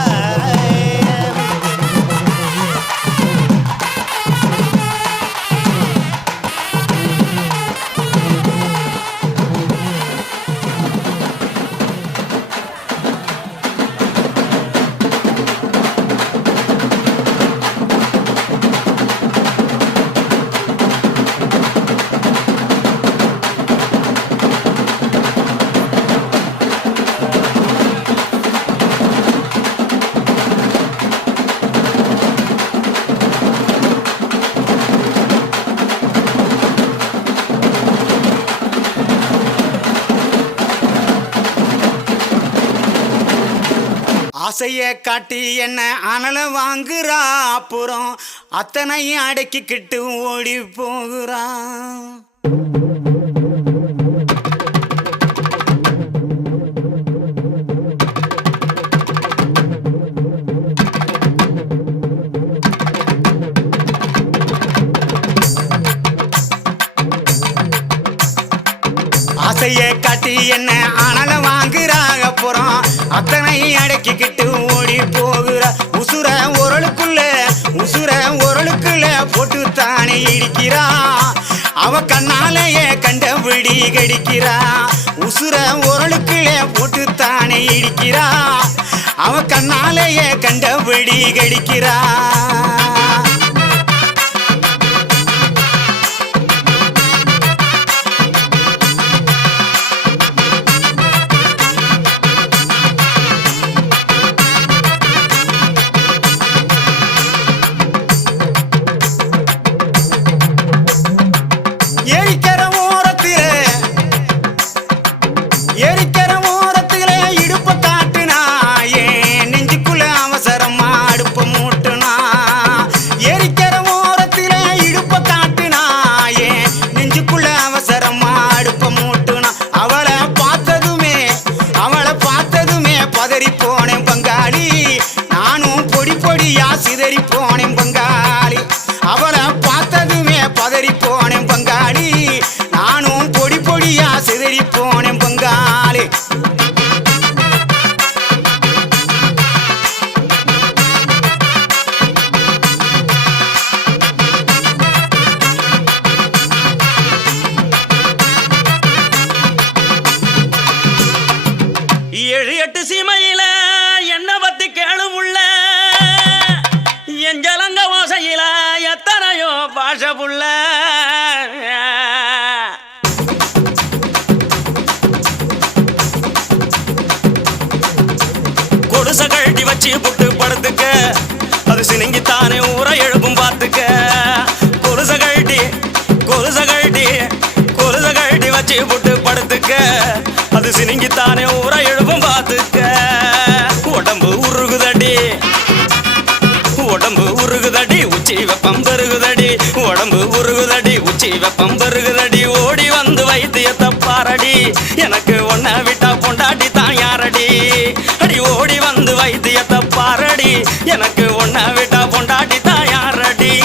ஆசைய காட்டி என்ன அனல வாங்குறா அப்புறம் அத்தனையும் அடக்கிக்கிட்டு ஓடி போகிறான் ஆசைய காட்டி என்ன அனல வாங்குறா அப்புறம் அத்தனை அடக்கிக்கிட்டு ஓடி போகிறா உசுர உரலுக்குள்ள போட்டு தானே இடிக்கிறா அவ கண்ணாலேயே கண்டபடி கடிக்கிறா உசுர உரலுக்குள்ள போட்டு தானே இடிக்கிறா அவ கண்ணாலேயே கண்டபடி கடிக்கிறா எரிக்கிற ஓரத்திலே இடுப்ப காட்டுனா ஏன் நெஞ்சுக்குள்ள அவசரமா அடுப்ப மூட்டுனா பொடியா சிதறி போனேன் பங்காளி அவரை பார்த்ததுமே பதறி போனேன் பங்காளி நானும் பொடி பொடியா சிதறி போனேன் பங்காளி ஏழு எட்டு சீமையில என்ன பத்தி கேளும் உள்ள எஞ்சலங்க ஓசையில எத்தனையோ பாஷ புள்ள கொடுச கழட்டி வச்சு புட்டு படுத்துக்க அது சினிங்கித்தானே ஊரை எழுப்பும் பார்த்துக்க கொலுச கழட்டி வச்சு புட்டு படுத்துக்க அது சினிங்கித்தானே ஊரை எழுப்பும் பார்த்துக்க உடம்பு உருகுதடி உச்சி வெப்பம் பெருகுதடி உடம்பு உருகுதடி உச்சி வெப்பம் பெருகுதடி ஓடி வந்து வைத்தியத்தை பாரடி எனக்கு ஒன்ன விட்டா பொண்டாட்டி தான் யாரடி அடி ஓடி வந்து வைத்தியத்தை பாரடி எனக்கு ஒன்ன விட்டா பொண்டாட்டி தான் யாரடி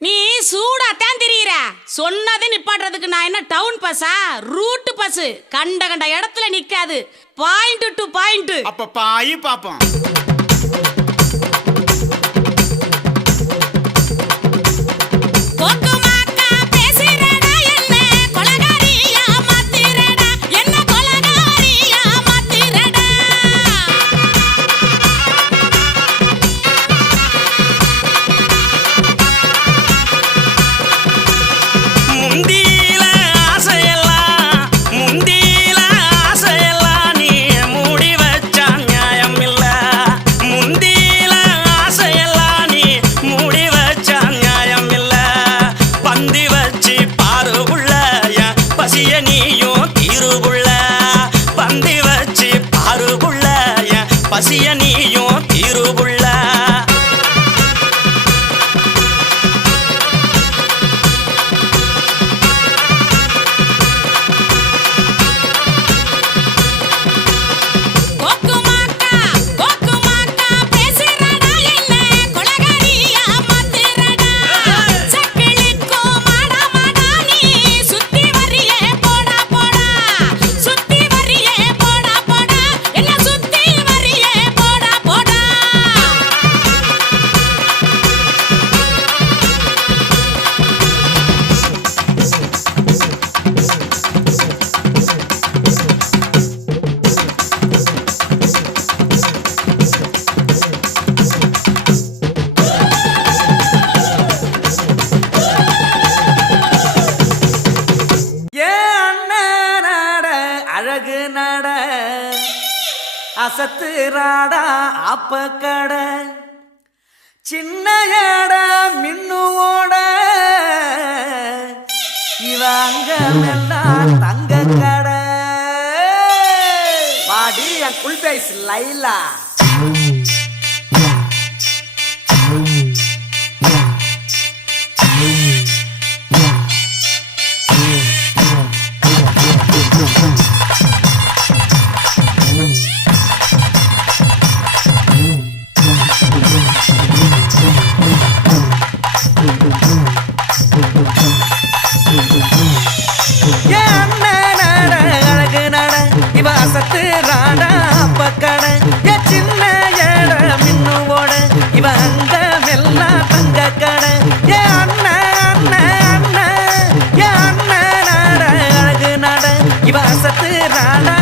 நீ சூடா தான் திரியிற சொன்னதை நிப்பாட்டுறதுக்கு நான் என்ன டவுன் பஸ்ஸா ரூட் பஸ் கண்ட இடத்துல நிக்காது பாயிண்ட் டு பாயிண்ட் அப்ப பாய் பாப்போம் பசிய நீயும் தீருபுள்ள அசத்துறாடா அப்ப கடை சின்ன எட மின்னுவோட இவங்க எல்லாம் தங்க கடை வாடி என் குல்பேஸ் லைலா ராடா பக்கட சின்ன எட மின்னுவோட இவ அங்க மெல்லா தங்க கடை ஏ அண்ணன் ஏ அண்ணன் நட அழகு நட இவ அசத்து ராடா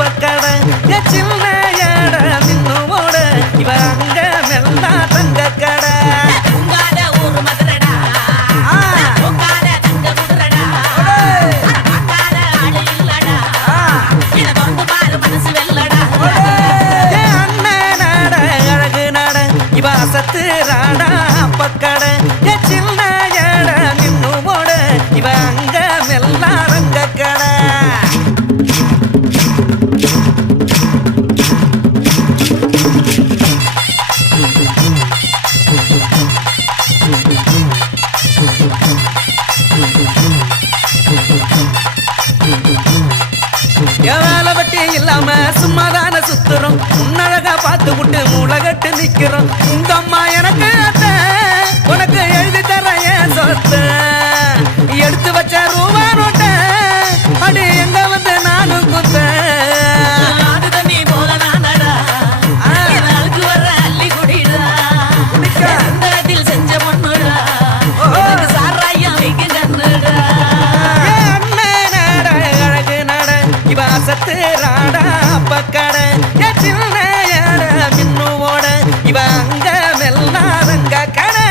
பக்கட ஏ சின்ன எட மின்னுவோட இவ அங்க மெல்லா தங்க கடை ஒரு மதுரடா அழகு நட இவ அசத்து ராடா பக்கட சின்ன இல்லாம சும்மாதான சுத்துறோம் உன்னழகா பார்த்து விட்டு மூளைகட்டு நிக்கிறோம் உங்க அம்மா எனக்கு அத்தை உனக்கு எழுதி தர ஏன் சொத்து எடுத்து வச்ச ரூபா நோட்ட அடி எங்க வந்து நானும் குத்த ஆடு தண்ணி போல நானடா நாளுக்கு வர அள்ளி குடிடா குடிக்கத்தில் செஞ்ச பொண்ணுடா சாராயம் வைக்க கண்ணுடா அழகு நட இவ அசத்து ராடா பக்கட சின்ன மின்னுவோட இவ அங்க மெல்லாதங்க கடை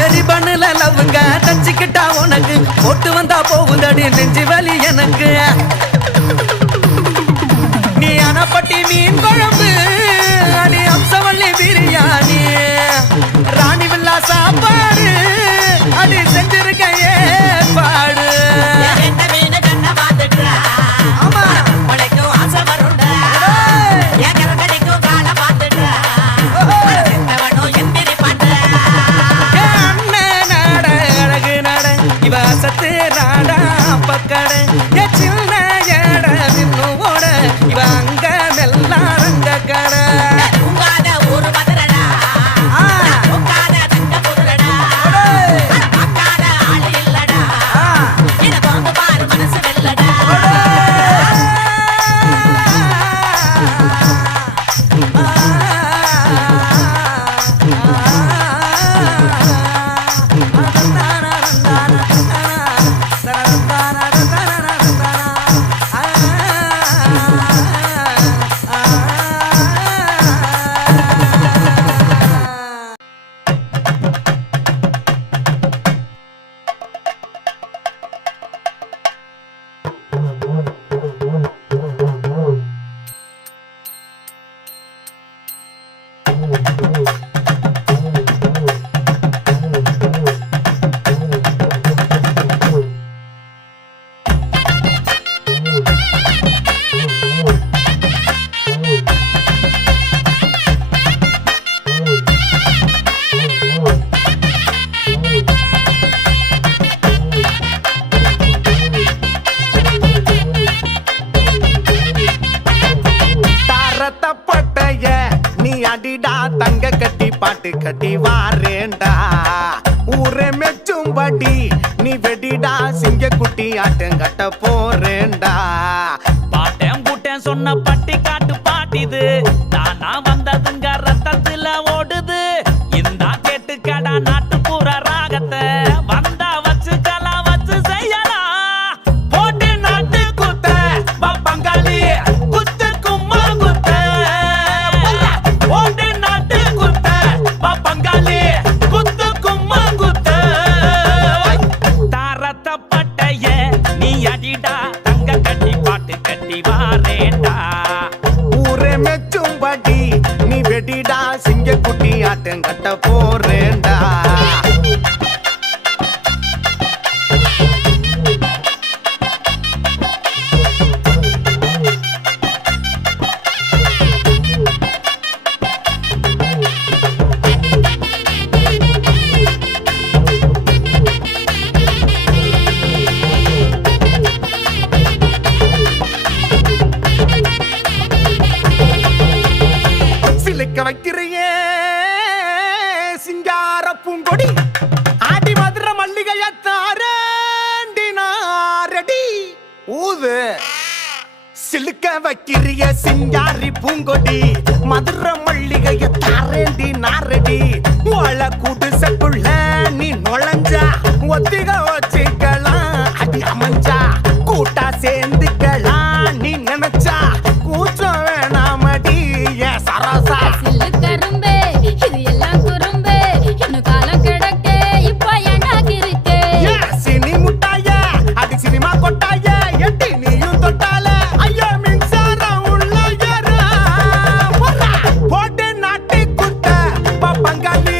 எரிபண்ணுல லவ்வுங்க தச்சுக்கிட்டா உனக்கு போட்டு வந்தா போகுதடி நெஞ்சு வலி எனக்கு நீ அனப்பட்டி மீன் குழம்பு அடி அம்சவல்லி பிரியாணி ராணி வில்லா சாப்பாடு அடி செஞ்சிருக்க ஏற்பாடு என்ன மீன் கண்ண பாத்துட்டா ஆமா உனக்கும் ஆசை வருண்டா ஏக்கர கடிக்கும் கால பாத்துட்டா செத்தவனும் எந்திரி பாட்டா அழகு நட இவ சத்து நாடா பக்கட சின்ன ஏட மின்னுவோட இவ அங்க மெல்லாரங்க கடை உங்காத ஊரு பதறடா உங்காத தங்க புதுரடா பார்க்காத ஆளு இல்லடா இத வந்து பாரு மனசு வெல்லடா அடிடா தங்க கட்டி பாட்டு கட்டி வாரேண்டா ஊரே மெச்சும்படி நீ வெடிடா சிங்க குட்டி ஆட்டங்கட்ட போறேண்டா பாட்டேன் பூட்டேன் சொன்ன பட்டி காட்டு பாட்டிது தானா வந்ததுங்க ரத்தத்துல ஓடுது இந்த கேட்டு கடா நாட்டுப்புற ராகத்தை வந்தா வச்சு கலா வச்சு செய்யலாம் போட்டு நாட்டு குத்த பங்காளி குத்து கும்மா குத்த போட்டு நாட்டு குத்த பங்காளி குத்து கும்மா குத்த தாரத்த பட்டைய நீ அடிடா தங்க கட்டி பாட்டு கட்டி வாரேண்டா ஊரே மெச்சும்படி நீ வெடிடா சிங்க குட்டி ஆட்டங்கட்ட போறேண்டா சிலுக்க வைக்கிறியே சிங்கார பூங்கொடி ஆடி மதுர மல்லிகையத்தாரடி ஊது சிலுக்க வைக்கிறிய சிங்காரி பூங்கொடி மதுர மல்லிகையத்தாரடி நாரடி ஒள குடிசைக்குள்ள நீ நுழைஞ்சா ஒத்திக வச்சுக்கலாம் அடி அமைஞ்சா கூட்டா சேர்ந்துக்கலாம் நீ நினைச்சா கூச்சம் வேணாமடி ஏ சரசா கரும்பே இது எல்லாம் குறும்பே இன்னும் காலம் கிடக்கே இப்ப எனக்கு இருக்கு சினி முட்டாய அது சினிமா கொட்டாய எட்டி நீயும் தொட்டால ஐயோ மின்சாரம் உள்ள போட்டு நாட்டி குத்த பங்காளி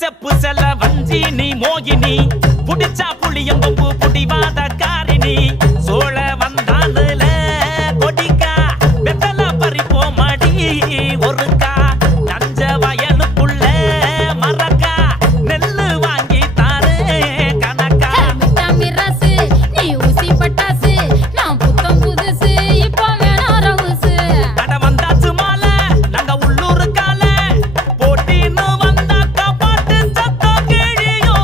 செப்பு செல்ல வஞ்சி நீ மோகினி புடிச்சா புளியம்பு புடிவாத காரினி சோழ வந்தாலுல கொடிக்கா வெத்தல பறிப்போ மடி ஒருக்கா நஞ்ச வயலுக்குள்ள மரக்கா நெல்லு வாங்கி தாரு கணக்கா மிராசு நீ ஊசி பட்டாசு நான் புத்தம் புதுசு இப்போ வேணாம் ரவுசு அட வந்தாச்சு மாலை நாங்க உள்ளூர் கால போட்டின்னு வந்தாக்கா பாட்டு சத்தம் கிழியோ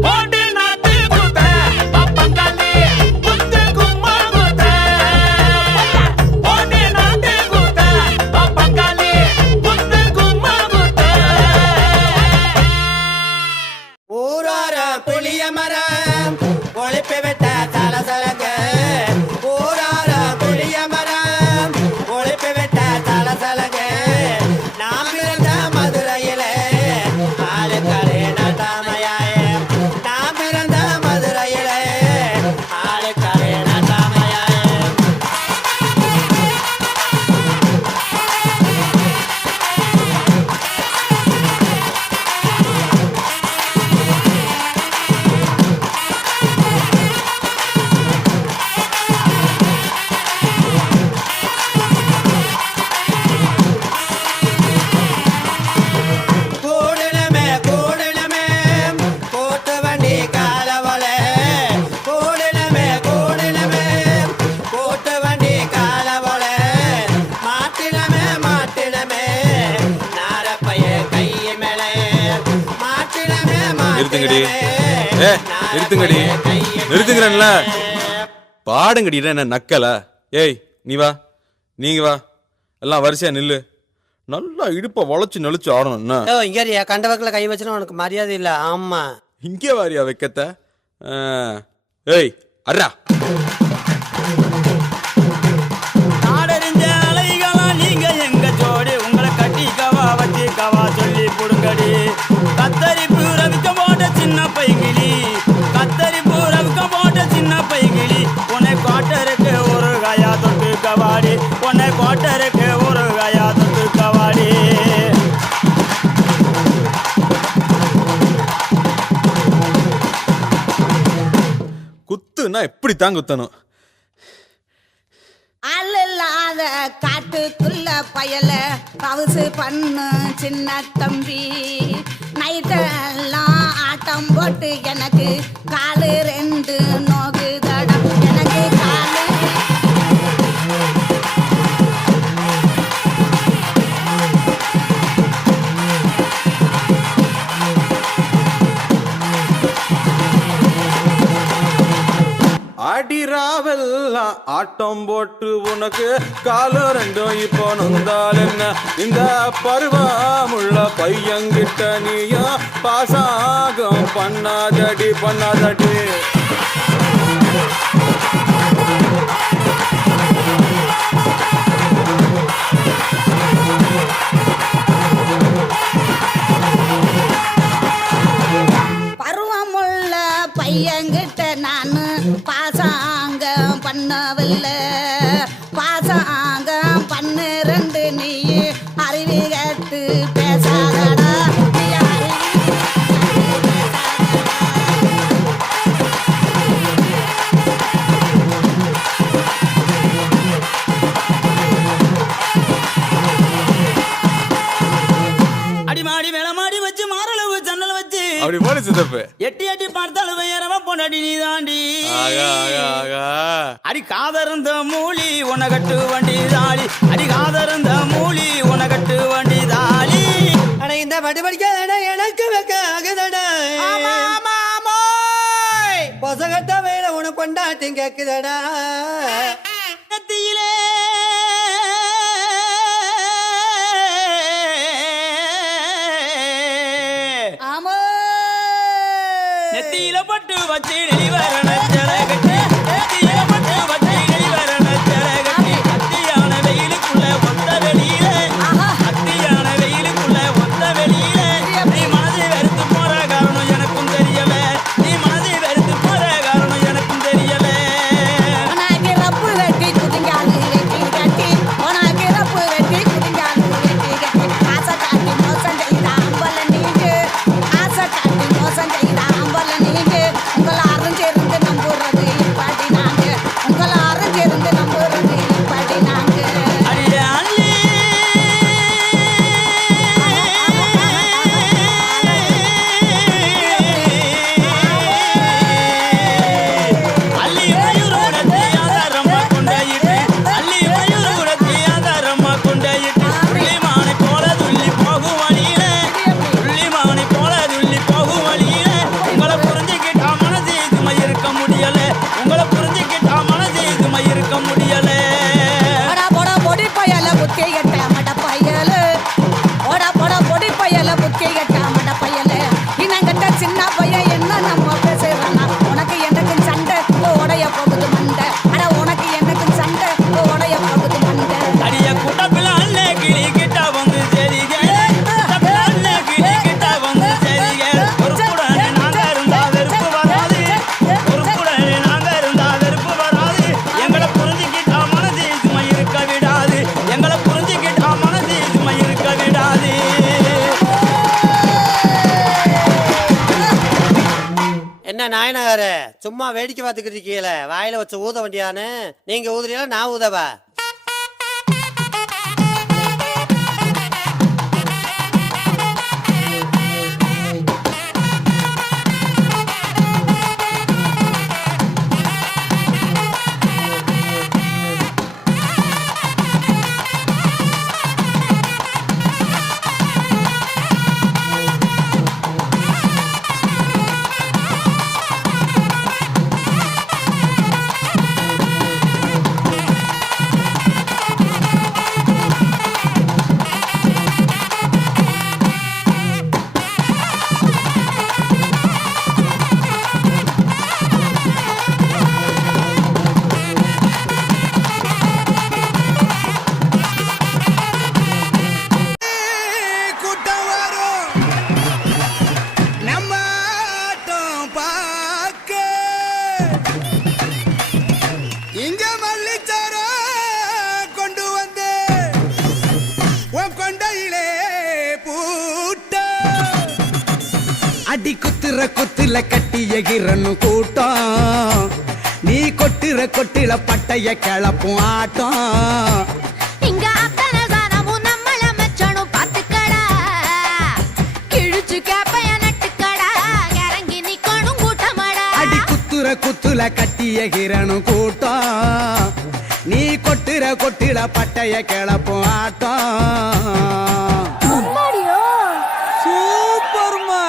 போட்டு நாட்டு குத்த பப்பங்காலி குத்து கும்மா குத்த போட்டு நாட்டு குத்த பப்பங்காலி குத்து கும்மா குத்த ஊரார புளிய மரம் ஒழிப்பு விட்ட சலசலங்க ஊரார புளிய மரம் ஒழிப்பு விட்ட சலசலங்க நாம் இருந்த மதுரையில ஆளுக்கரை நட்டாமையாய நாம் இருந்த மதுரையில ஆளுக்கரை நட்டாமையாய கூடலமே கூடலமே கூட்டு வண்டி காலவல கூடலமே கூடலமே கூட்டு வண்டி காலவல மாட்டினமே மாட்டினமே நாரப்பைய கைய மேலே மாட்டினமே நிறுத்துங்கடி நிறுத்துங்கடி நிறுத்துங்கிறேன்ல பாடுங்கடி என்ன நக்கல ஏய் நீ வா நீங்க வா எல்லாம் வரிசையா நில்லு நல்லா இடுப்ப வளைச்சு நெளிச்சு ஆடணும் இங்க கண்டவக்கில் கை வச்சுனா உனக்கு மரியாதை இல்ல ஆமா இங்கே வாரியா வைக்கத்த ஏய் அர்ரா நாடறிஞ்ச அலைகளா நீங்க எங்க ஜோடி உங்களை கட்டிக்கவா வச்சிக்கவா சொல்லி புடுங்கடி கத்தரி பூரவிக்க போட்ட சின்ன பைகிளி கத்தரி பூரவிக்க போட்ட சின்ன பைகிளி உன்னை கோட்டருக்கு ஒரு காயா தொட்டு கவாடி உன்னை கோட்டருக்கு ஒரு காயா தொட்டு கவாடி குத்துனா எப்படி தான் குத்தணும் அல்லாத காட்டுக்குள்ள பயல பவுசு பண்ணு சின்ன தம்பி நைட்டெல்லாம் ஆட்டம் போட்டு எனக்கு காலு ரெண்டு நோகுதடா எனக்கு காலு அடிராவெல்லாம் ஆட்டம் போட்டு உனக்கு காலம் ரெண்டும் இப்போ நொந்தால் என்ன இந்த பருவமுள்ள பையங்கிட்ட நீயும் பாசாகம் பண்ணாதடி பண்ணாதடி பருவமுள்ள பையன்கிட்ட நானு பாசாங்கம் பண்ணவில்லை பாசாங்கம் பண்ணு ரெண்டு நீ அறிவு கேட்டு பேசாதடா நீ அறிவு அடிமாடி மேலமாடி வச்சு மாரளவு ஜன்னல் வச்சு அப்படி போல சித்தப்பு எட்டி எட்டி பார்த்தாலும் வேறவ பொண்டாடி நீ தாண்டி ஆகா ஆகா ஆகா அடி காதருந்த மூலி உனகட்டு வண்டி தாளி அடி காதருந்த மூலி உனகட்டு வண்டி தாளி அட இந்த பாட்டு படிக்காத எனக்கு வைக்க ஆகுதட பொசகட்ட வேலை உனக்கு கொண்டாட்டி கேக்குதடா கத்தியிலே ஆமா நெத்தியில பட்டு வச்சு நெளிவரண கட்டி நெத்தியில பட்டு வச்சு நெளிவரண கட்டி அத்தியான வெயிலுக்குள்ள ஒத்த வெளியில அத்தியான வெயிலுக்குள்ள ஒத்த வெளியில நீ மனதை வெறுத்து போற காரணம் எனக்கும் தெரியல நீ மனதை வெறுத்து போற காரணம் எனக்கும் தெரியல உனக்கு ரப்பு வெட்டி குதிங்காலு வெட்டி கட்டி உனக்கு ரப்பு வெட்டி குதிங்காலு வெட்டி கட்டி ஆசை காட்டி மோசம் செய்த அம்பல நீ நாயனகாரே சும்மா வேடிக்கை பார்த்துக்கிட்டு இருக்கீங்களே, வாயில வச்சு ஊத வண்டியானு. நீங்க ஊதுறீங்களா நான் ஊதவா? அடி குத்துற குத்துல கட்டி எகிரன்னு கூட்டம், நீ கொட்டுற கொட்டில பட்டைய கிளப்பும் ஆட்டம். இங்க அத்தனை சானமும் நம்மள மச்சனும் பாத்துக்கடா, கிழிச்சு கேப்பைய நட்டுக்கடா, இறங்கி நிக்கணும் கூட்டமாடா. அடி குத்துற குத்துல கட்டி எகிரன்னு கூட்டம், நீ கொட்டுற கொட்டில பட்டைய கிளப்பும் ஆட்டம். சூப்பர்மா,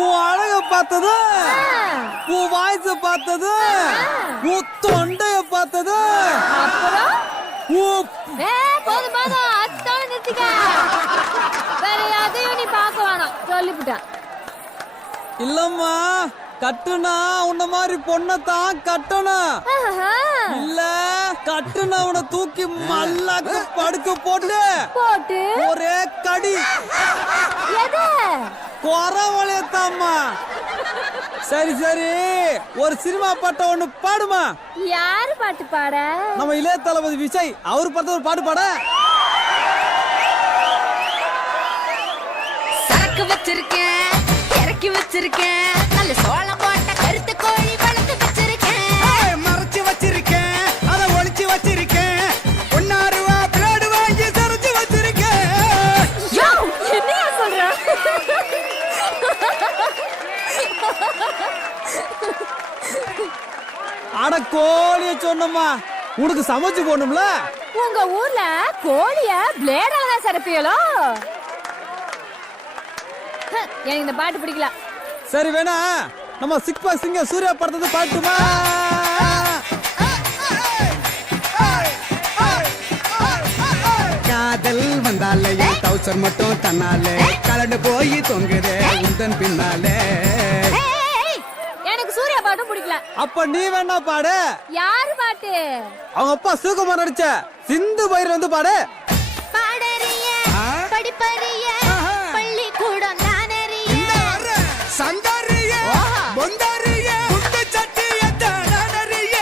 உன் அழக பார்த்தது, உன் வாய்ஸ பார்த்தது, உன் தொண்டைய பார்த்தது, போதும் போதும் அத்தோட நிறுத்திக்க. வேற எதையும் நீ பார்க்க வேணாம் சொல்லிவிட்டேன். இல்லம்மா, கட்டுனா உன்ன மாதிரி பொண்ணத்தான் கட்டணும். இல்ல கட்டுனா உன்னை தூக்கி மல்லாக்க படுக்க போட்டு ஒரே கடி குறவளையத்தாம்மா. சரி சரி, ஒரு சினிமா பாட்ட ஒண்ணு பாடுமா. யாரு பாட்டு பாட? நம்ம இளைய தளபதி விஜய், அவரு பார்த்த ஒரு பாட்டு பாட. சரக்கு வச்சிருக்கேன், இறக்கி வச்சிருக்கேன், நல்ல சோளம் போட்ட கருத்து கோழி வளர்த்து வச்சிருக்கேன், மறைச்சு வச்சிருக்கேன், அதை ஒளிச்சு வச்சிருக்கேன், ஒன்னாருவா பிளேடு வாங்கி சரைச்சு வச்சிருக்கேன். என்னையா சொல்ற? அட கோழிய சொன்னம்மா, உனக்கு சமைச்சு போடணும்ல. உங்க ஊர்ல கோழிய பிளேடால தான் சரப்பியலோ? எனக்கு இந்த பாட்டு பிடிக்கல. சரி வேணா நம்ம சிக்பா சிங்க சூர்யா படத்தை பாட்டுமா. காதல் வந்தாலே டவுசர் மட்டும் தன்னாலே கலண்டு போய் தொங்குதே உந்தன் பின்னாலே. எனக்கு சூர்யா பாட்டும் பிடிக்கல. அப்ப நீ வேணா பாடு. யாரு பாட்டு? அவங்க அப்பா சிவகுமார் நடிச்ச சிந்து பயிர் வந்து பாடு. பாடறிய படிப்பறிய பள்ளிக்கூடம் தானறிய சந்தறிய பொந்தறிய குண்டு சட்டிய தானறிய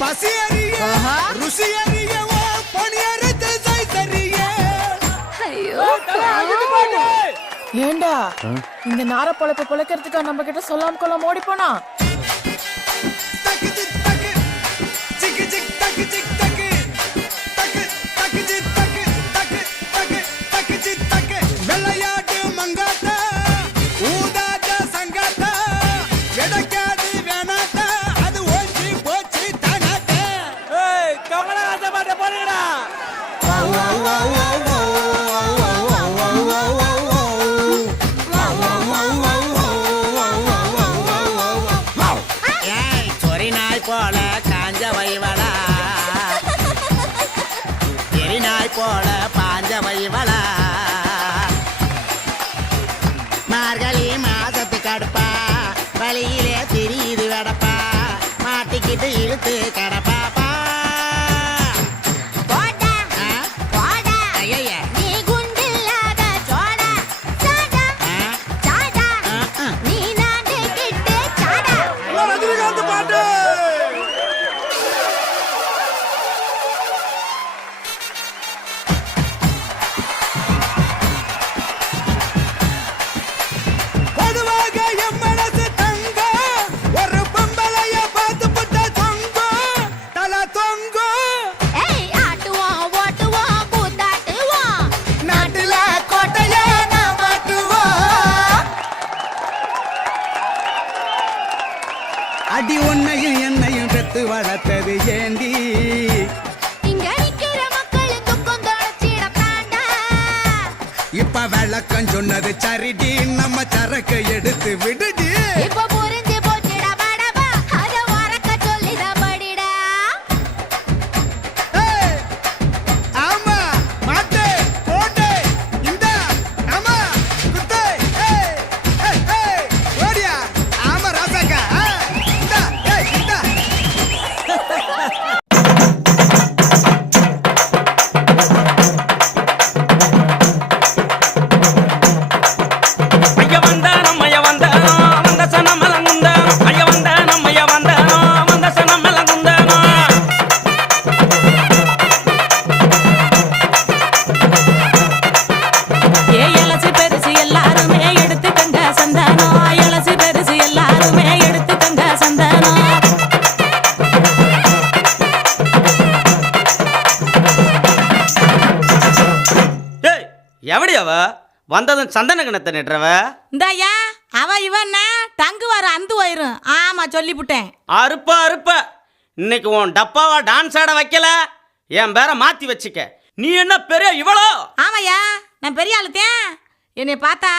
பசியறிய ருசியறிய பணியறுத்து சைத்தறிய. ஏண்டா இந்த நார பொழப்ப பொழைக்கிறதுக்கு நம்ம கிட்ட சொல்லாம கொள்ளாம ஓடி போனா? விளையாட்டு மங்காத்த ஊதாட்ட சங்காத்த எடக்காது வேணாத்த அது ஓஞ்சி போச்சு தானாட்ட. கமலஹாசன் பாட்ட பாடுங்கடா. சொரி நாய் போல காஞ்ச வைவளா, எரி நாய் போல பாஞ்ச வைவளா, மார்கழி மாசத்து கடுப்பா, வழியிலே தெரியுது கடப்பா, மாட்டிக்கிட்டு இழுத்து கடப்பா. நீ குண்டில்லாத சோடா சாடா சாடா, நீ நானே கிட்டே சாடா. ரஜினிகாந்த் பாட்டு. பொதுவாக என் மனசு தங்க அழுகு ஏந்தி இங்க நிக்கிற மக்களுக்கு கொந்தளிச்சிடத்தாண்டா. இப்ப விளக்கம் சொன்னது சரிடி, நம்ம சரக்கு எடுத்து விடுடி. இப்ப புரிஞ்சு போச்சுடா படபா, அத உறக்க சொல்லிதான் படிடா. ஆமா மாட்டு போட்டு இந்த ஆமா குத்து ஓடியா. ஆமா ராசாக்கா இந்த இந்த ஐயா வந்தானம் ஐயா வந்தானம் வந்த சனம் மலங்குந்தானம் ஐயா வந்தானம் ஐயா வந்தானம் வந்த சனம் மலங்குந்தானம் எலசி பெருசு எல்லாருமே எடுத்துக்கங்க சந்தானம். எலசி பெருசு எல்லாருமே எடுத்துக்கங்க சந்தானம். ஏய் எவடி அவ வந்ததும் சந்தன கிணத்தை நெட்டுறவ இந்தாயா அவ இவன்னா டங்கு வர அந்து வயிரும். ஆமா சொல்லிவிட்டேன். அறுப்ப அறுப்ப இன்னைக்கு உன் டப்பாவா டான்ஸ் ஆட வைக்கல, என் பேரை மாத்தி வச்சுக்க. நீ என்ன பெரிய இவளோ? ஆமாய்யா நான் பெரிய ஆளுத்தேன். என்னை பார்த்தா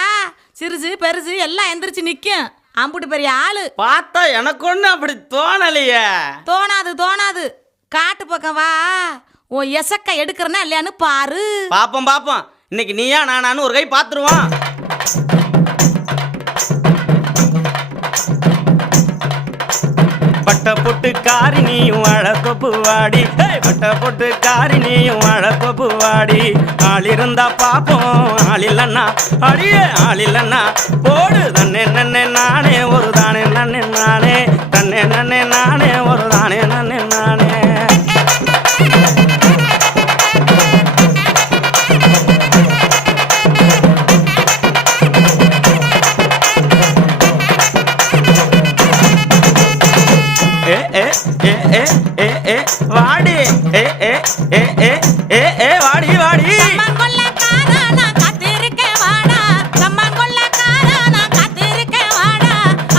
சிறுசு பெருசு எல்லாம் எந்திரிச்சு நிக்கும். அம்புட்டு பெரிய ஆளு. பார்த்தா எனக்கு ஒண்ணு அப்படி தோணலையே. தோணாது தோணாது. காட்டு பக்கம் வா, உன் எசக்க எடுக்கிறனா இல்லையான்னு பாரு. பாப்போம் பாப்போம், இன்னைக்கு நீயா நானான்னு ஒரு கை பாத்துருவான். பட்ட பொட்டு காரி நீயும் அழகொப்பு வாடி, பட்ட பொட்டு காரி நீயும் அழகொப்பு வாடி. ஆள் இருந்தா பாப்போம், ஆள் இல்லன்னா அடியே ஆள் இல்லன்னா போடு. தன்னே நன்னே நானே ஒரு தானே நன்னே நானே, தன்னே நன்னே நானே ஒரு தானே நன்னே நானே. ஏ ஏ ஏ ஏ ஏ ஏ வாடி ஏ ஏ ஏ ஏ ஏ ஏ வாடி வாடி. கம்மங்கொல்லக்காரா நான் காத்திருக்கேன் வாடா. கம்மங்கொல்லக்காரா நான் காத்திருக்கேன் வாடா.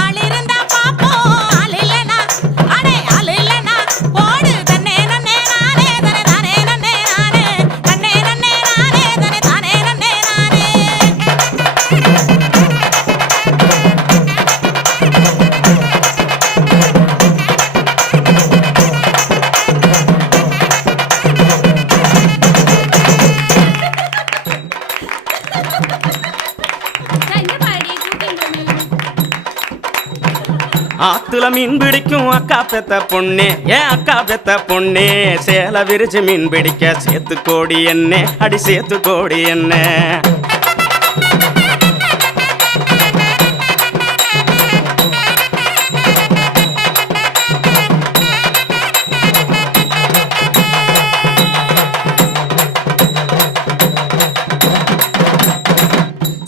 ஆள் இருந்தா பாப்போம், ஆள் இல்லனா அடே ஆள் இல்லனா போடு. தன்னே நன்னே நானே தனே தானே நன்னே நானே, தன்னே நன்னே நானே தனே தானே நன்னே நானே. இங்க பாடி கூட்டிங் பண்ணு. ஆத்துல மீன் பிடிக்கும் அக்கா பெத்த பொண்ணே, ஏன் அக்கா பெத்த பொண்ணே. சேல விரிச்சு மீன் பிடிக்க சேத்து கோடி என்ன அடி சேத்து கோடி என்ன.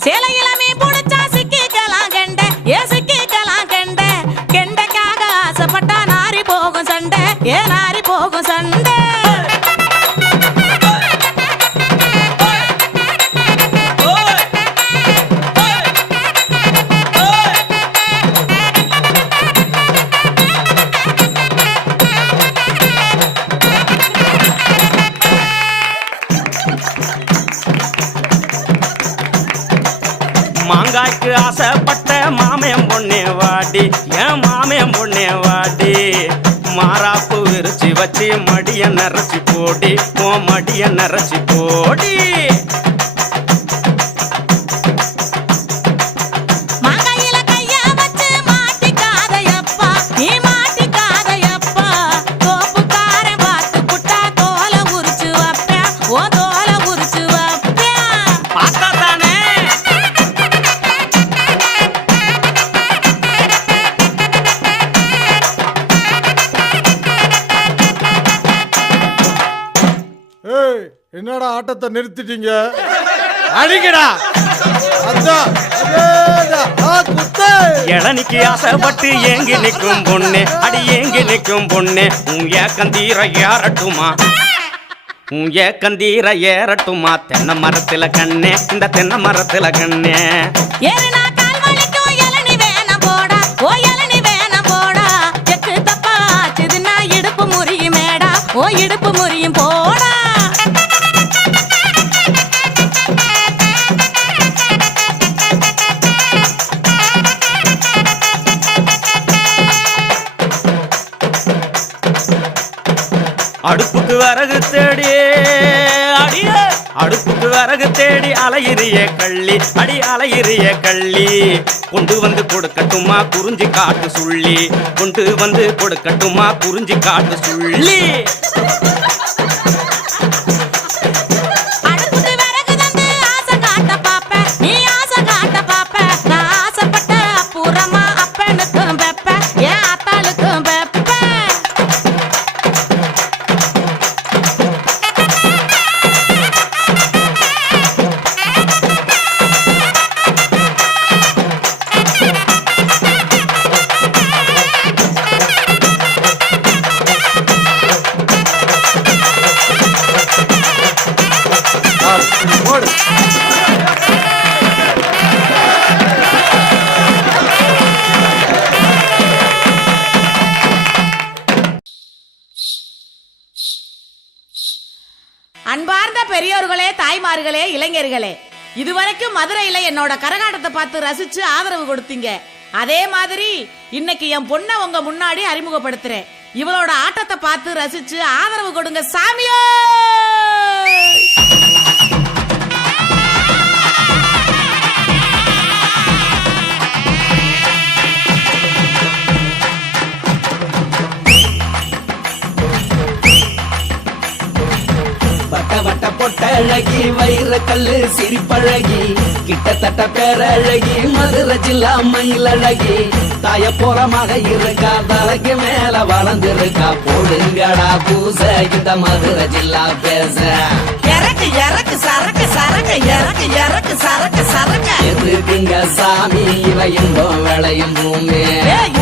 சேலையில மீன் புடிச்சா சிக்கிக்கலாம் கெண்டை, ஏ சிக்கிக்கலாம் கெண்டை. கெண்டைக்காக ஆசைப்பட்டா நாரி போகும் சண்டை, ஏ நாரி போகும் சண்டை. மாங்காய்க்கு ஆசைப்பட்ட மாமயம் பொண்ணே வாடி, ஏன் மாமயம் பொண்ணே வாடி. மாறாப்பு விரிச்சு வச்சு மடிய நரைச்சி போடி, ஓ மடிய நரைச்சி போடி. மாங்காயில கைய வச்சு மாட்டிக்காதையப்பா, நீ மாட்டிக்காதையப்பா. தோப்புக்காரன் பார்த்து புட்டா தோலை உரிச்சு வைப்பேன், ஓ தோலை உரிச்சு வைப்பேன். பார்த்தா தானே என்னடா ஆட்டத்தை நிறுத்திட்டீங்க? அடிக்கடா. அதான் இளநிக்கு ஆசைப்பட்டு ஏங்கி நிற்கும் பொண்ணு, அடி ஏங்கி நிற்கும் பொண்ணு. உன் ஏக்கந்தீர ஏறட்டுமா, உன் ஏக்கந்தீர ஏறட்டுமா. தென்னை மரத்துல கண்ணே, இந்த தென்னை மரத்துல கண்ணே. ஏறுனா கால் வலிக்கும் இளநீ வேணாம் போடா, ஓ இளநீ வேணாம் போடா. செக்கு தப்பா ஆச்சுதுன்னா இடுப்பு முறியும் ஓ இடுப்பு முறியும் போடா அடுப்புக்கு வரகு தேடி அடிய அடுப்புக்கு வரகு தேடி அலையிறிய கள்ளி அடி அலையிறிய கள்ளி கொண்டு வந்து கொடுக்கட்டுமா குறிஞ்சி காட்டு சுள்ளி கொண்டு வந்து கொடுக்கட்டுமா குறிஞ்சி காட்டு சுள்ளி அடுப்புக்கு விறகு தந்து ஆசை காட்ட பாப்ப நீ ஆசை காட்ட பாப்ப நான் ஆசைப்பட்ட அப்புறமா அப்பனுக்கும் வெப்ப என் அத்தாளுக்கும் வெப்ப அன்பார்ந்த பெரியோர்களே, தாய்மார்களே, இளைஞர்களே, இதுவரைக்கும் மதுரையில என்னோட கரகாட்டத்தை பார்த்து ரசிச்சு ஆதரவு கொடுத்தீங்க. அதே மாதிரி இன்னைக்கு என் பொண்ணை உங்க முன்னாடி அறிமுகப்படுத்துறேன். இவளோட ஆட்டத்தை பார்த்து ரசிச்சு ஆதரவு கொடுங்க சாமியோ. வட்ட பொட்டழகி வைர கல்லு சிரிப்பழகி கிட்டத்தட்ட பேரழகி மதுரை ஜில்லா மயிலழகி தாய போறமாக இருக்கா தலைக்கு மேல வளர்ந்திருக்கா போடுங்கடா பூச இந்த மதுரை ஜில்லா பேச இறக்கு இறக்கு சரக்கு சரக்கு இறக்கு இறக்கு சரக்கு சரக்கு எதுக்குங்க சாமி இவ இன்பம் விளையும் பூமி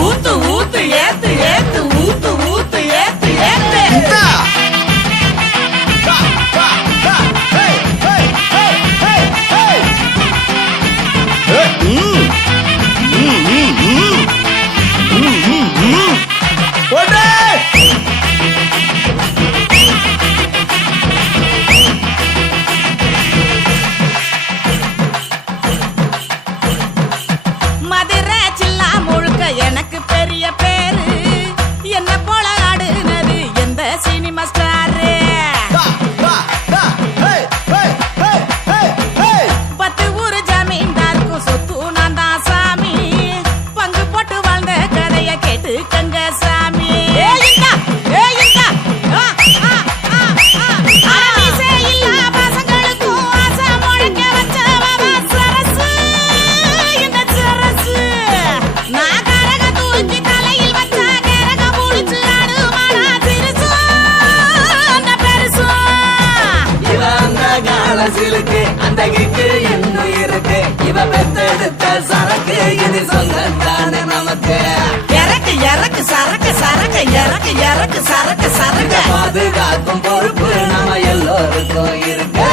ஊத்து ஊத்து ஏத்து ஏத்து ஊத்து ஊத்து ஏத்து ஏத்து மதுரை ஜில்லா முழுக்க எனக்கு பெரிய பேரு என்ன போல ஆடுனது எந்த சினிமா ஸ்டாரு 10 ஊரு ஜமீன்தாருக்கும் சொத்து நான் தான் சாமி பங்கு போட்டு வாழ்ந்த கதைய கேட்டுக்கங்க சாமி பசங்களுக்கும் ஆசை முழக்க வச்சவ சரசு இந்த சரசு நான் கரக தூக்கி தலையில் வச்சா கரக முடிச்சு ஆடுமாடா சிறுசு பெருசு இவ அந்த கால சிலுக்கு அந்த கிக்கு இன்னும் இருக்கு இவ பெத்தெடுத்த சரக்கு இது சொந்தம் தானே நமக்கு இறக்கு இறக்கு சரக்கு சரக்கு இறக்கு இறக்கு சரக்கு சரக்கு பாதுகாக்கும் பொறுப்பு நம்ம எல்லோருக்கும் இருக்கு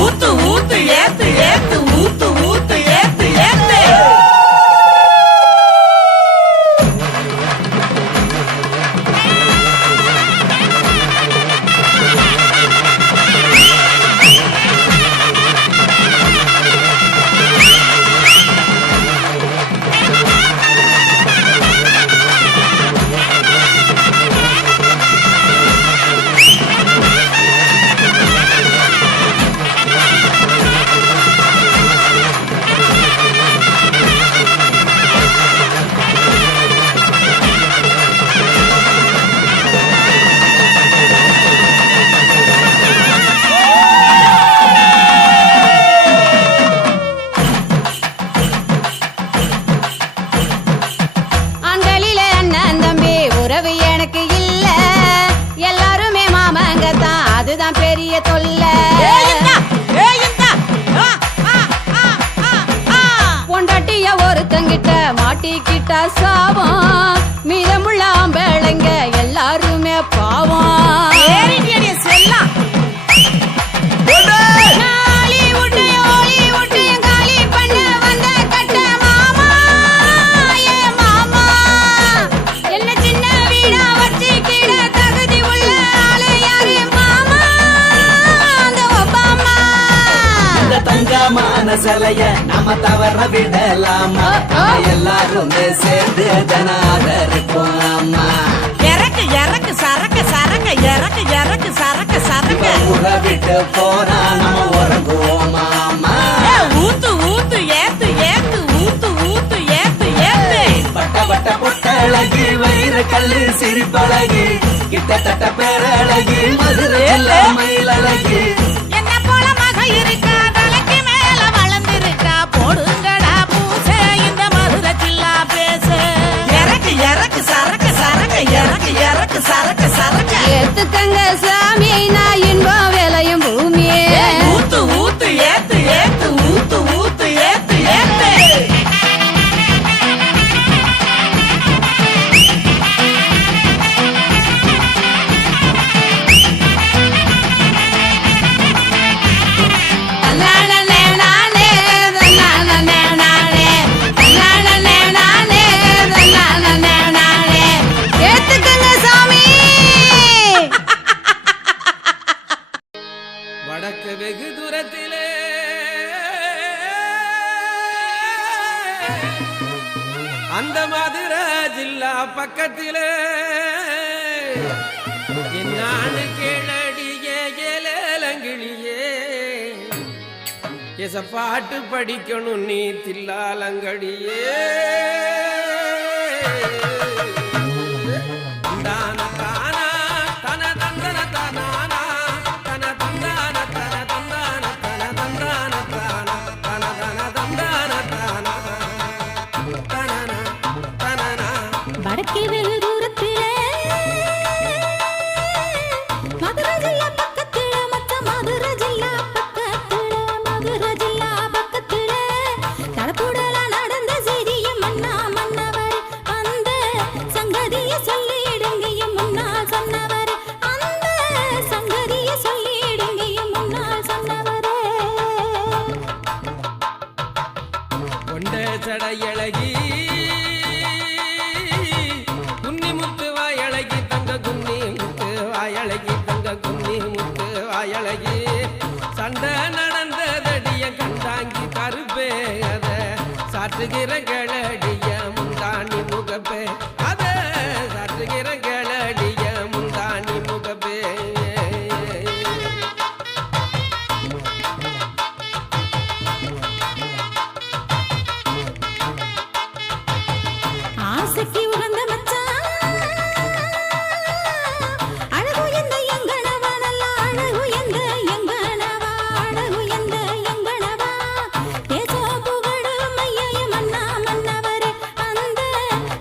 ஊத்து ஊத்து ஏத்து ஏத்து ஊத்து ஊத்து ஏத்து ஏத்து ஆண்களிலே அண்ணன் தம்பி உறவு எனக்கு இல்ல எல்லாருமே மாமங்க தான் அதுதான் பெரிய தொல்லை பொண்டாட்டிய ஒருத்தங்கிட்ட மாட்டிக்கிட்டா சாவம் மீதமுள்ள ஆம்பளைங்க எல்லாருமே பாவம் செல்லாம் என்ன சின்ன வீடா வச்சுக்கிட தகுதி உள்ள ஆளு சிலைய நாம தவற விடலாமா எல்லாரும் சேர்ந்து ஜனாதரிப்போம் அம்மா இறக்கு இறக்கு சரக்கு சரக்கு இறக்கு இறக்கு சரக்கு சரக்கு ஊரை விட்டு போனா நம்ம உறங்குவோமா அம்மா ஊத்து ஊத்து ஏத்து ஏத்து ஊத்து ஊத்து ஏத்து ஏத்து பட்ட பட்ட பொட்டழகி வயிறு கல்லு சிரிப்பழகி கிட்டத்தட்ட பேரழகி மதுரை மயிலழகி என்ன போல மக இருக்கா தலைக்கு மேல வளர்ந்திருக்கா போடுங்கடா பூச இந்த மதுரை ஜில்லா பேச இறக்கு இறக்கு சரக்கு சரக்கு இறக்கு இறக்கு சரக்கு சரக்கு ஏத்துக்கங்க சாமி நான் இன்பம் விளையும் பூமியே ஊத்து ஊத்து ஏத்து ஏத்து ஊத்து ஊத்து ஏத்து ஏத்து வடக்கு வெகு தூரத்திலே அந்த மதுரை ஜில்லா பக்கத்திலே என்னான்னு கேளடியே ஏலேலங்கிளியே எச பாட்டு படிக்கணும் நீ தில்லாலங்கடியே தான தானா தன தந்தன தானா தன தந்தான தன தந்தான தன தந்தான தானா தன தன தந்தான தானா தனன தனனா வடக்கே வெகு தூரத்திலே மதுரை ஜில்லா பக்கத்திலே மச்ச மதுரை ஜில்லா பக்கத்திலே மதுரை ஜில்லா பக்கத்திலே தடப்புடல நடந்த செய்திய மன்னா மன்னவர் அந்த சங்கதிய சொல்லிடுங்க முன்னால் சொன்னவர் அந்த சங்கதிய சொல்லிடுங்க முன்னால் சொன்னவரே கொண்ட சடையழகி குன்னி முத்து வாயழகி தங்க குன்னி முத்து வாயழகி தங்க குன்னி முத்து வாயழகி சண்டை நடந்ததடிய கண்டாங்கி கருப்பே அத சாற்றுகிற கிளடிய முந்தாணி முகப்பே அத சாற்றுகிற கிளடிய முந்தாணி முகப்பே ஆசைக்கு உகந்த மச்சான் அழகு எந்த எங்கனவா நல்ல அழகு எந்த எங்கனவா அழகு எந்த எங்கனவா தேசோ புகழு மைய மன்னா மன்னவரே அந்த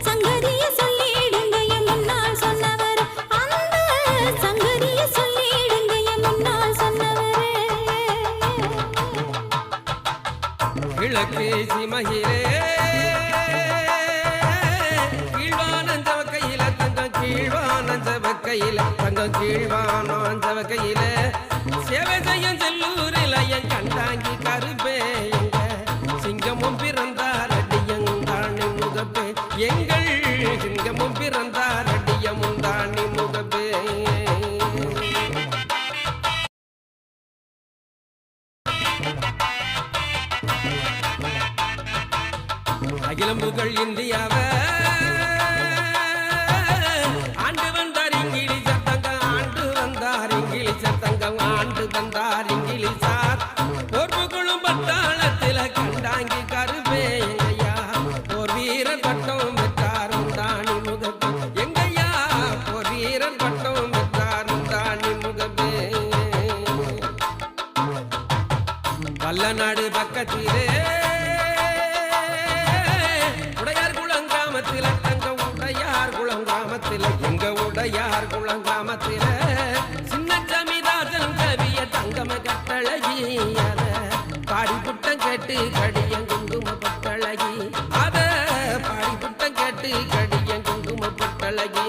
சங்கதிய சொல்லிடுங்க முன்னால் சொன்னவர் அந்த சங்கதிய சொல்லிடுங்க முன்னால் சொன்னவரே கிழக்கு சிமகிலே கீழ்வானந்தவ கையில தங்கம் கீழ்வானந்தவ கையில தங்கம் கீழ்வானந்தவ கையில சேவை செய்யும் செல்லூரில் என் கண்டாங்கி கருப்பே எங்க சிங்கமும் பிறந்தார் அடியங்காணி முகப்பே எங்கள் சிங்கமும் பிறந்தார் அடியமுந்தாணி முகப்பே அகிலம்புகள் இந்தியாவை ஆண்டு வந்தார் இங்கிலீஷ் தங்கம் ஆண்டு வந்தார் இங்கிலீஷ் தங்கம் ஆண்டு வந்தார் இங்கிலீஷார் போர்ப்புகளும் பட்டாளத்தில் கண்டாங்கி கருவே எங்கையா போர் வீரர் பட்டம் பெற்றார் தாணி முகப்பே எங்கையா போர் வீரர் பட்டம் பெற்றார் தாணி முகப்பே வல்லநாடு பக்கத்திலே எங்க உடையார் குளங்காமத்தில சின்ன ஜமீதாசன் கவிய தங்கம கட்டழகி அத பாடிப்புட்டம் கேட்டு கடியன் குங்கும பட்டழகி அத பாடிப்புட்டம் கேட்டு கடியன் குங்கும பட்டழகி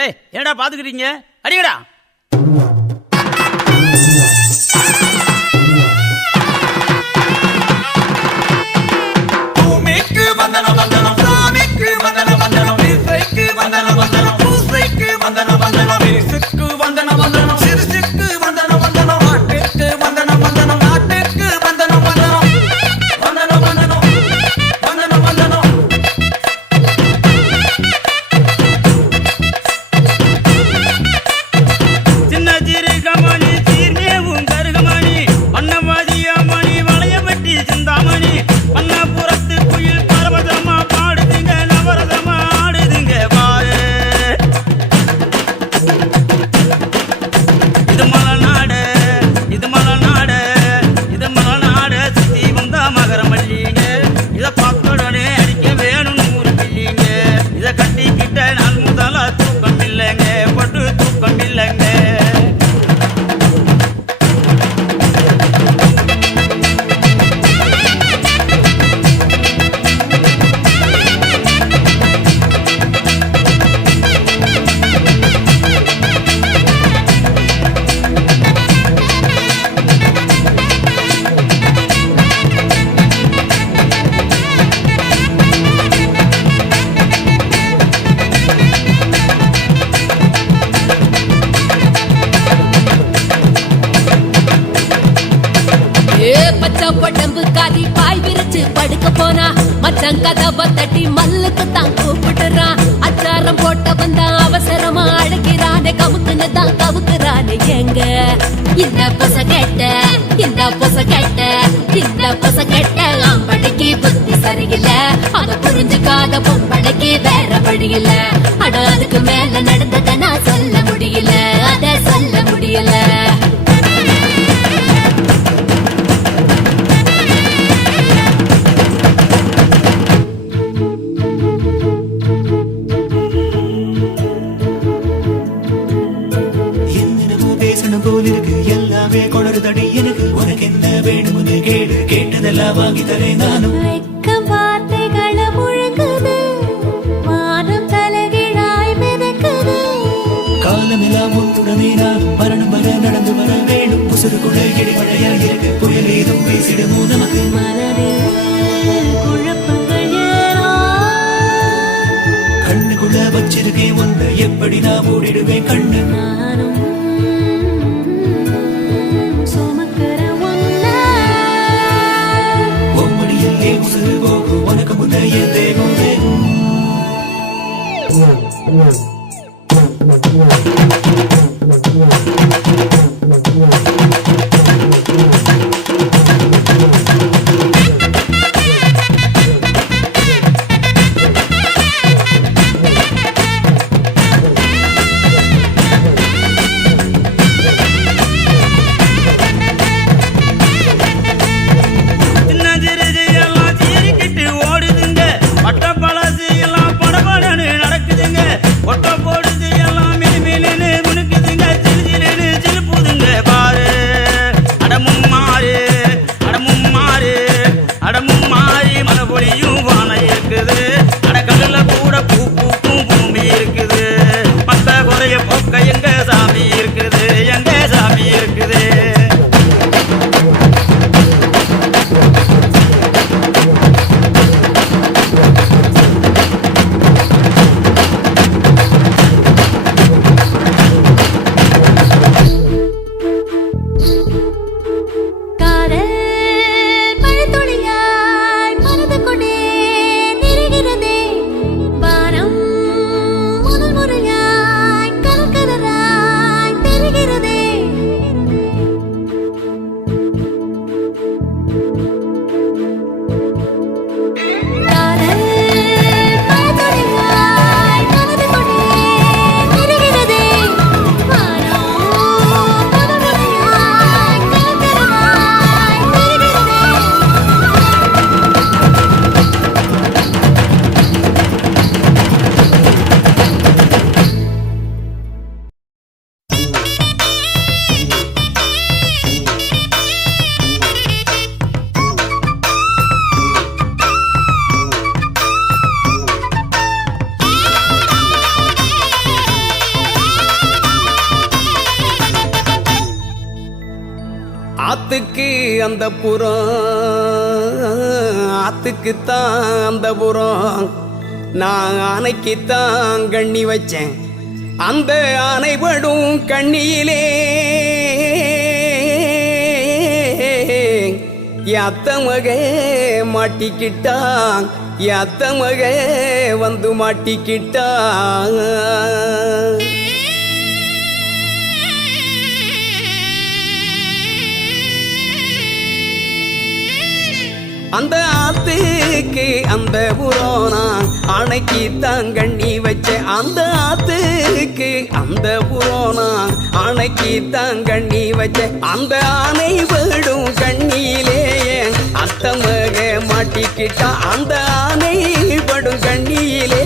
ஏய் என்னடா பாத்துக்கிட்டீங்க அடிங்கடா. பூமிக்கு வந்தனம் வந்தனம், சாமிக்கு வந்தனம் வந்தனம், இசைக்கு வந்தனம் வந்தனம், பூசைக்கு வந்தனம் வந்தனம், இசுக்கு வந்தனம் வந்தனம், சிறுசுக்கு வந்தனம் வந்தனம், நாட்டுக்கு வந்தனம் வந்தனம், நாட்டுக்கு வந்தனம் வந்தனம், வந்தனம் வந்தனம், வந்தனம் வந்தனம். சின்ன சிறுகமணி சீர்மேவும் கருகமணி வண்ணவாதியமணி வளையப்பட்டி சிந்தாமணி வண்ணபுரத்து குயில் பரவதமா பாடுதுங்க நவரதமா ஆடுதுங்க பாரு. இது மலநாடு இது மலநாடு இது மலநாடு சுத்தி வந்த மகரமல்லிங்க இத பார்த்தோடனே அடிக்க வேணும் 100 பிள்ளைங்க இத கட்டிக்கிட்ட நான் முதலா தூக்கம் இல்லைங்க பட்டு தூக்கம் இல்லைங்க. பச்சப்படம்பு காதி பாய் விரிச்சு படுக்க போனா மச்சான் கதவை தட்டி மல்லுக்கு தான் கூப்பிடுறான். அச்சாரம் போட்ட வந்தா அவசரமா அழைக்கிறானே கவுக்குன்னு தான் கவுக்குறானே. எங்க இந்த பொச கெட்ட இந்த பொச கெட்ட இந்த பொச கெட்ட ஆம்பளைக்கு புத்தி சரியில்லை. அத புரிஞ்சுக்காத பொம்பளைக்கு வேற வழியில. ஆனா அதுக்கு மேல நடந்தத நான் சொல்ல முடியல, அத சொல்ல முடியல. பேசணும் போல் இருக்கு எல்லாமே கொணருதடி எனக்கு. உனக்கு என்ன வேணும்னு கேடு, கேட்டதெல்லாம் வாங்கி தரேன் நானும். வார்த்தைகளை முழங்குது வானம் தலைகீழாய் மிதக்குது. காலமெல்லாம் உன்னுடனே நானும் மரணம் வர நடந்து வர வேணும். புசுருக்குள்ள இடிமழையா இருக்கு, புயல் ஏதும் பேசிடுமோ நமக்கு. குழப்பங்கள் ஏறோ கண்ணுக்குள்ள வச்சிருக்கேன் ஒன்று, எப்படி நான் மூடிடுவேன் கண்ணு. ஒம்மடியிலே உசுறு போகும் உனக்கு முன்னைய தேகம் வேகும். ஆத்துக்கு அந்த புறம் ஆத்துக்குத்தான் அந்த புறம் நான் ஆனைக்குத்தான் கண்ணி வச்சேன் அந்த ஆனைபடும் கண்ணியிலே அத்த மக மாட்டிக்கிட்டான் அத்த மக வந்து மாட்டிக்கிட்டான் அந்த ஆத்துக்கு அந்த புரோனா அணைக்கு தாங்கண்ணி வச்ச அந்த ஆத்துக்கு அந்த புரோனா அணைக்கு தாங்கண்ணி வச்ச அந்த ஆனை விடும் கண்ணியிலே அத்தமக மாட்டிக்கிட்டா அந்த ஆனை படும் கண்ணியிலே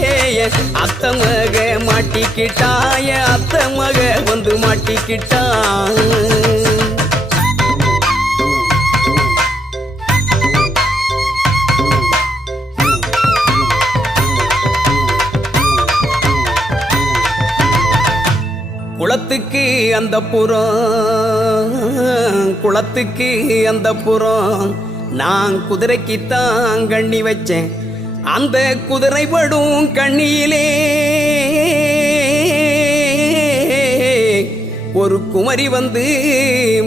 அத்தமக மாட்டிக்கிட்டாய அத்தமக வந்து மாட்டிக்கிட்டான் குளத்துக்கு அந்த புறம் குளத்துக்கு அந்த புறம் நான் குதிரைக்குத்தான் கண்ணி வச்சேன் அந்த குதிரை படும் கண்ணியிலே ஒரு குமரி வந்து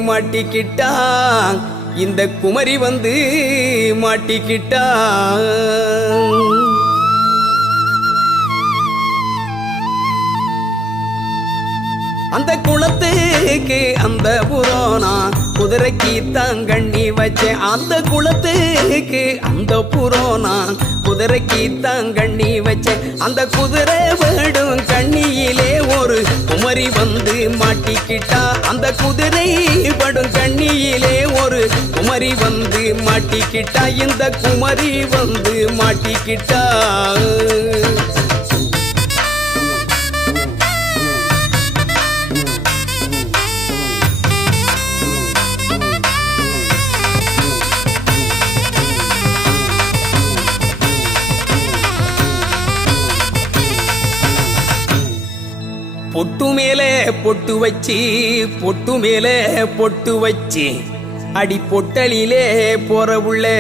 மாட்டிக்கிட்டான் இந்த குமரி வந்து மாட்டிக்கிட்டான் அந்த குளத்துக்கு அந்த புரோனா குதிரைக்கு தாங்கண்ணி வச்சேன் அந்த குளத்துக்கு அந்த புரோனா குதிரைக்கு தாங்கண்ணி வச்சேன் அந்த குதிரை விடும் கண்ணியிலே ஒரு குமரி வந்து மாட்டிக்கிட்டா அந்த குதிரை படும் கண்ணியிலே ஒரு குமரி வந்து மாட்டிக்கிட்டா இந்த குமரி வந்து மாட்டிக்கிட்டா பொட்டு மேலே பொட்டு வச்சி பொட்டு மேலே பொட்டு வச்சி அடி பொட்டலிலே போற உள்ளே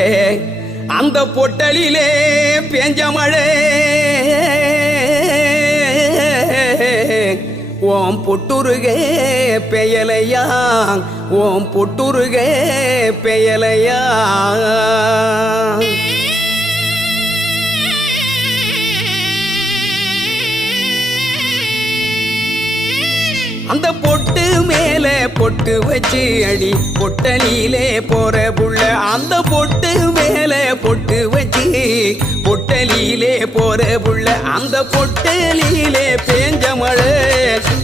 அந்த பொட்டலிலே பேஞ்ச மழை ஓம் பொட்டுருகே பெயலையா ஓம் பொட்டுருகே பெயலையா அந்த பொட்டு மேலே பொட்டு வச்சு அடி பொட்டலிலே போற புள்ள அந்த பொட்டு மேலே பொட்டு வச்சு பொட்டலிலே போற புள்ள அந்த பொட்டலிலே பேஞ்ச மழை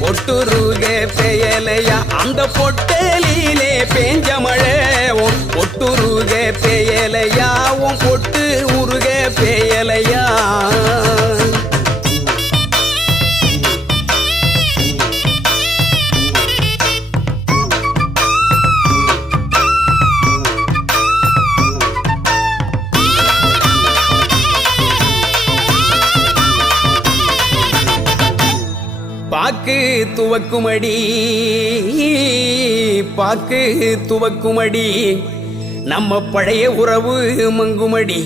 பொட்டுருக பெயலையா அந்த பொட்டலிலே பேஞ்ச மழை பொட்டுருக பெயலையா உன் பொட்டு உருக பெயலையா பாக்கு துவக்குமடி பாக்கு துவக்குமடி நம்ம பழைய உறவு மங்குமடி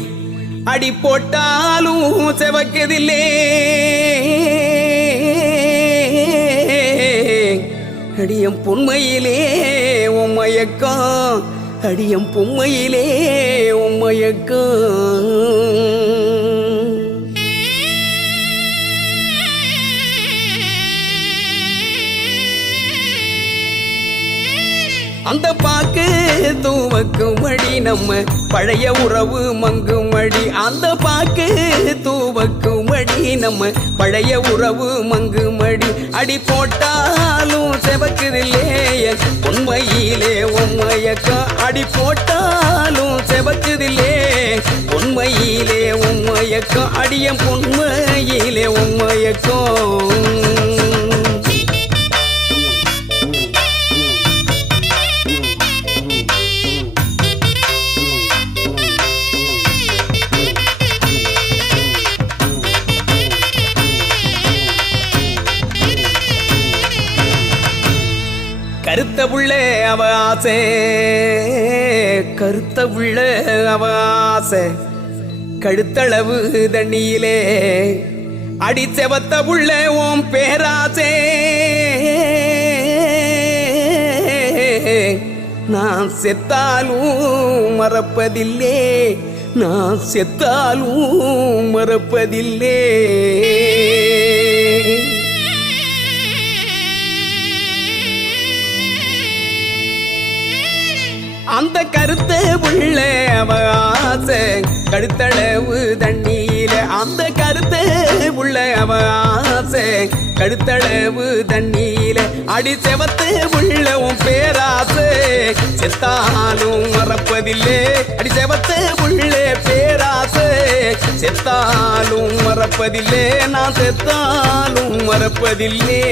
அடி போட்டாலும் செவக்கதில்லே அடியம் பொன்மையிலே உம்மையக்கம் அடியம் பொம்மையிலே உம்மையக்கம் அந்த பாக்கு தூவக்குமடி நம்ம பழைய உறவு மங்குமடி அந்த பாக்கு தூவக்குமடி நம்ம பழைய உறவு மங்குமடி அடி போட்டாலும் செவக்குதில்லே உண்மையிலே உண்மையக்கம் அடி போட்டாலும் செவக்குதில்லே உண்மையிலே உண்மையக்கம் அடியம் உண்மையிலே உண்மையக்கம் கருத்த புள்ளே அவ ஆசை கருத்த உள்ள அவ ஆசை கழுத்தளவு தண்ணியிலே அடி செவத்த உள்ள ஓம் பேராசை நான் செத்தாலும் மறப்பதில்லே நான் செத்தாலும் மறப்பதில்லே அந்த கருத்த உள்ள அவ ஆசை கழுத்தளவு தண்ணீல அந்த கருத்த உள்ள அவ ஆசை கழுத்தளவு தண்ணீல அடி செவத்து உள்ள உன் பேராசை செத்தாலும் மறப்பதில்லை அடி செவத்து உள்ள பேராசை செத்தாலும் மறப்பதில்லை நான் செத்தாலும் மறப்பதில்லை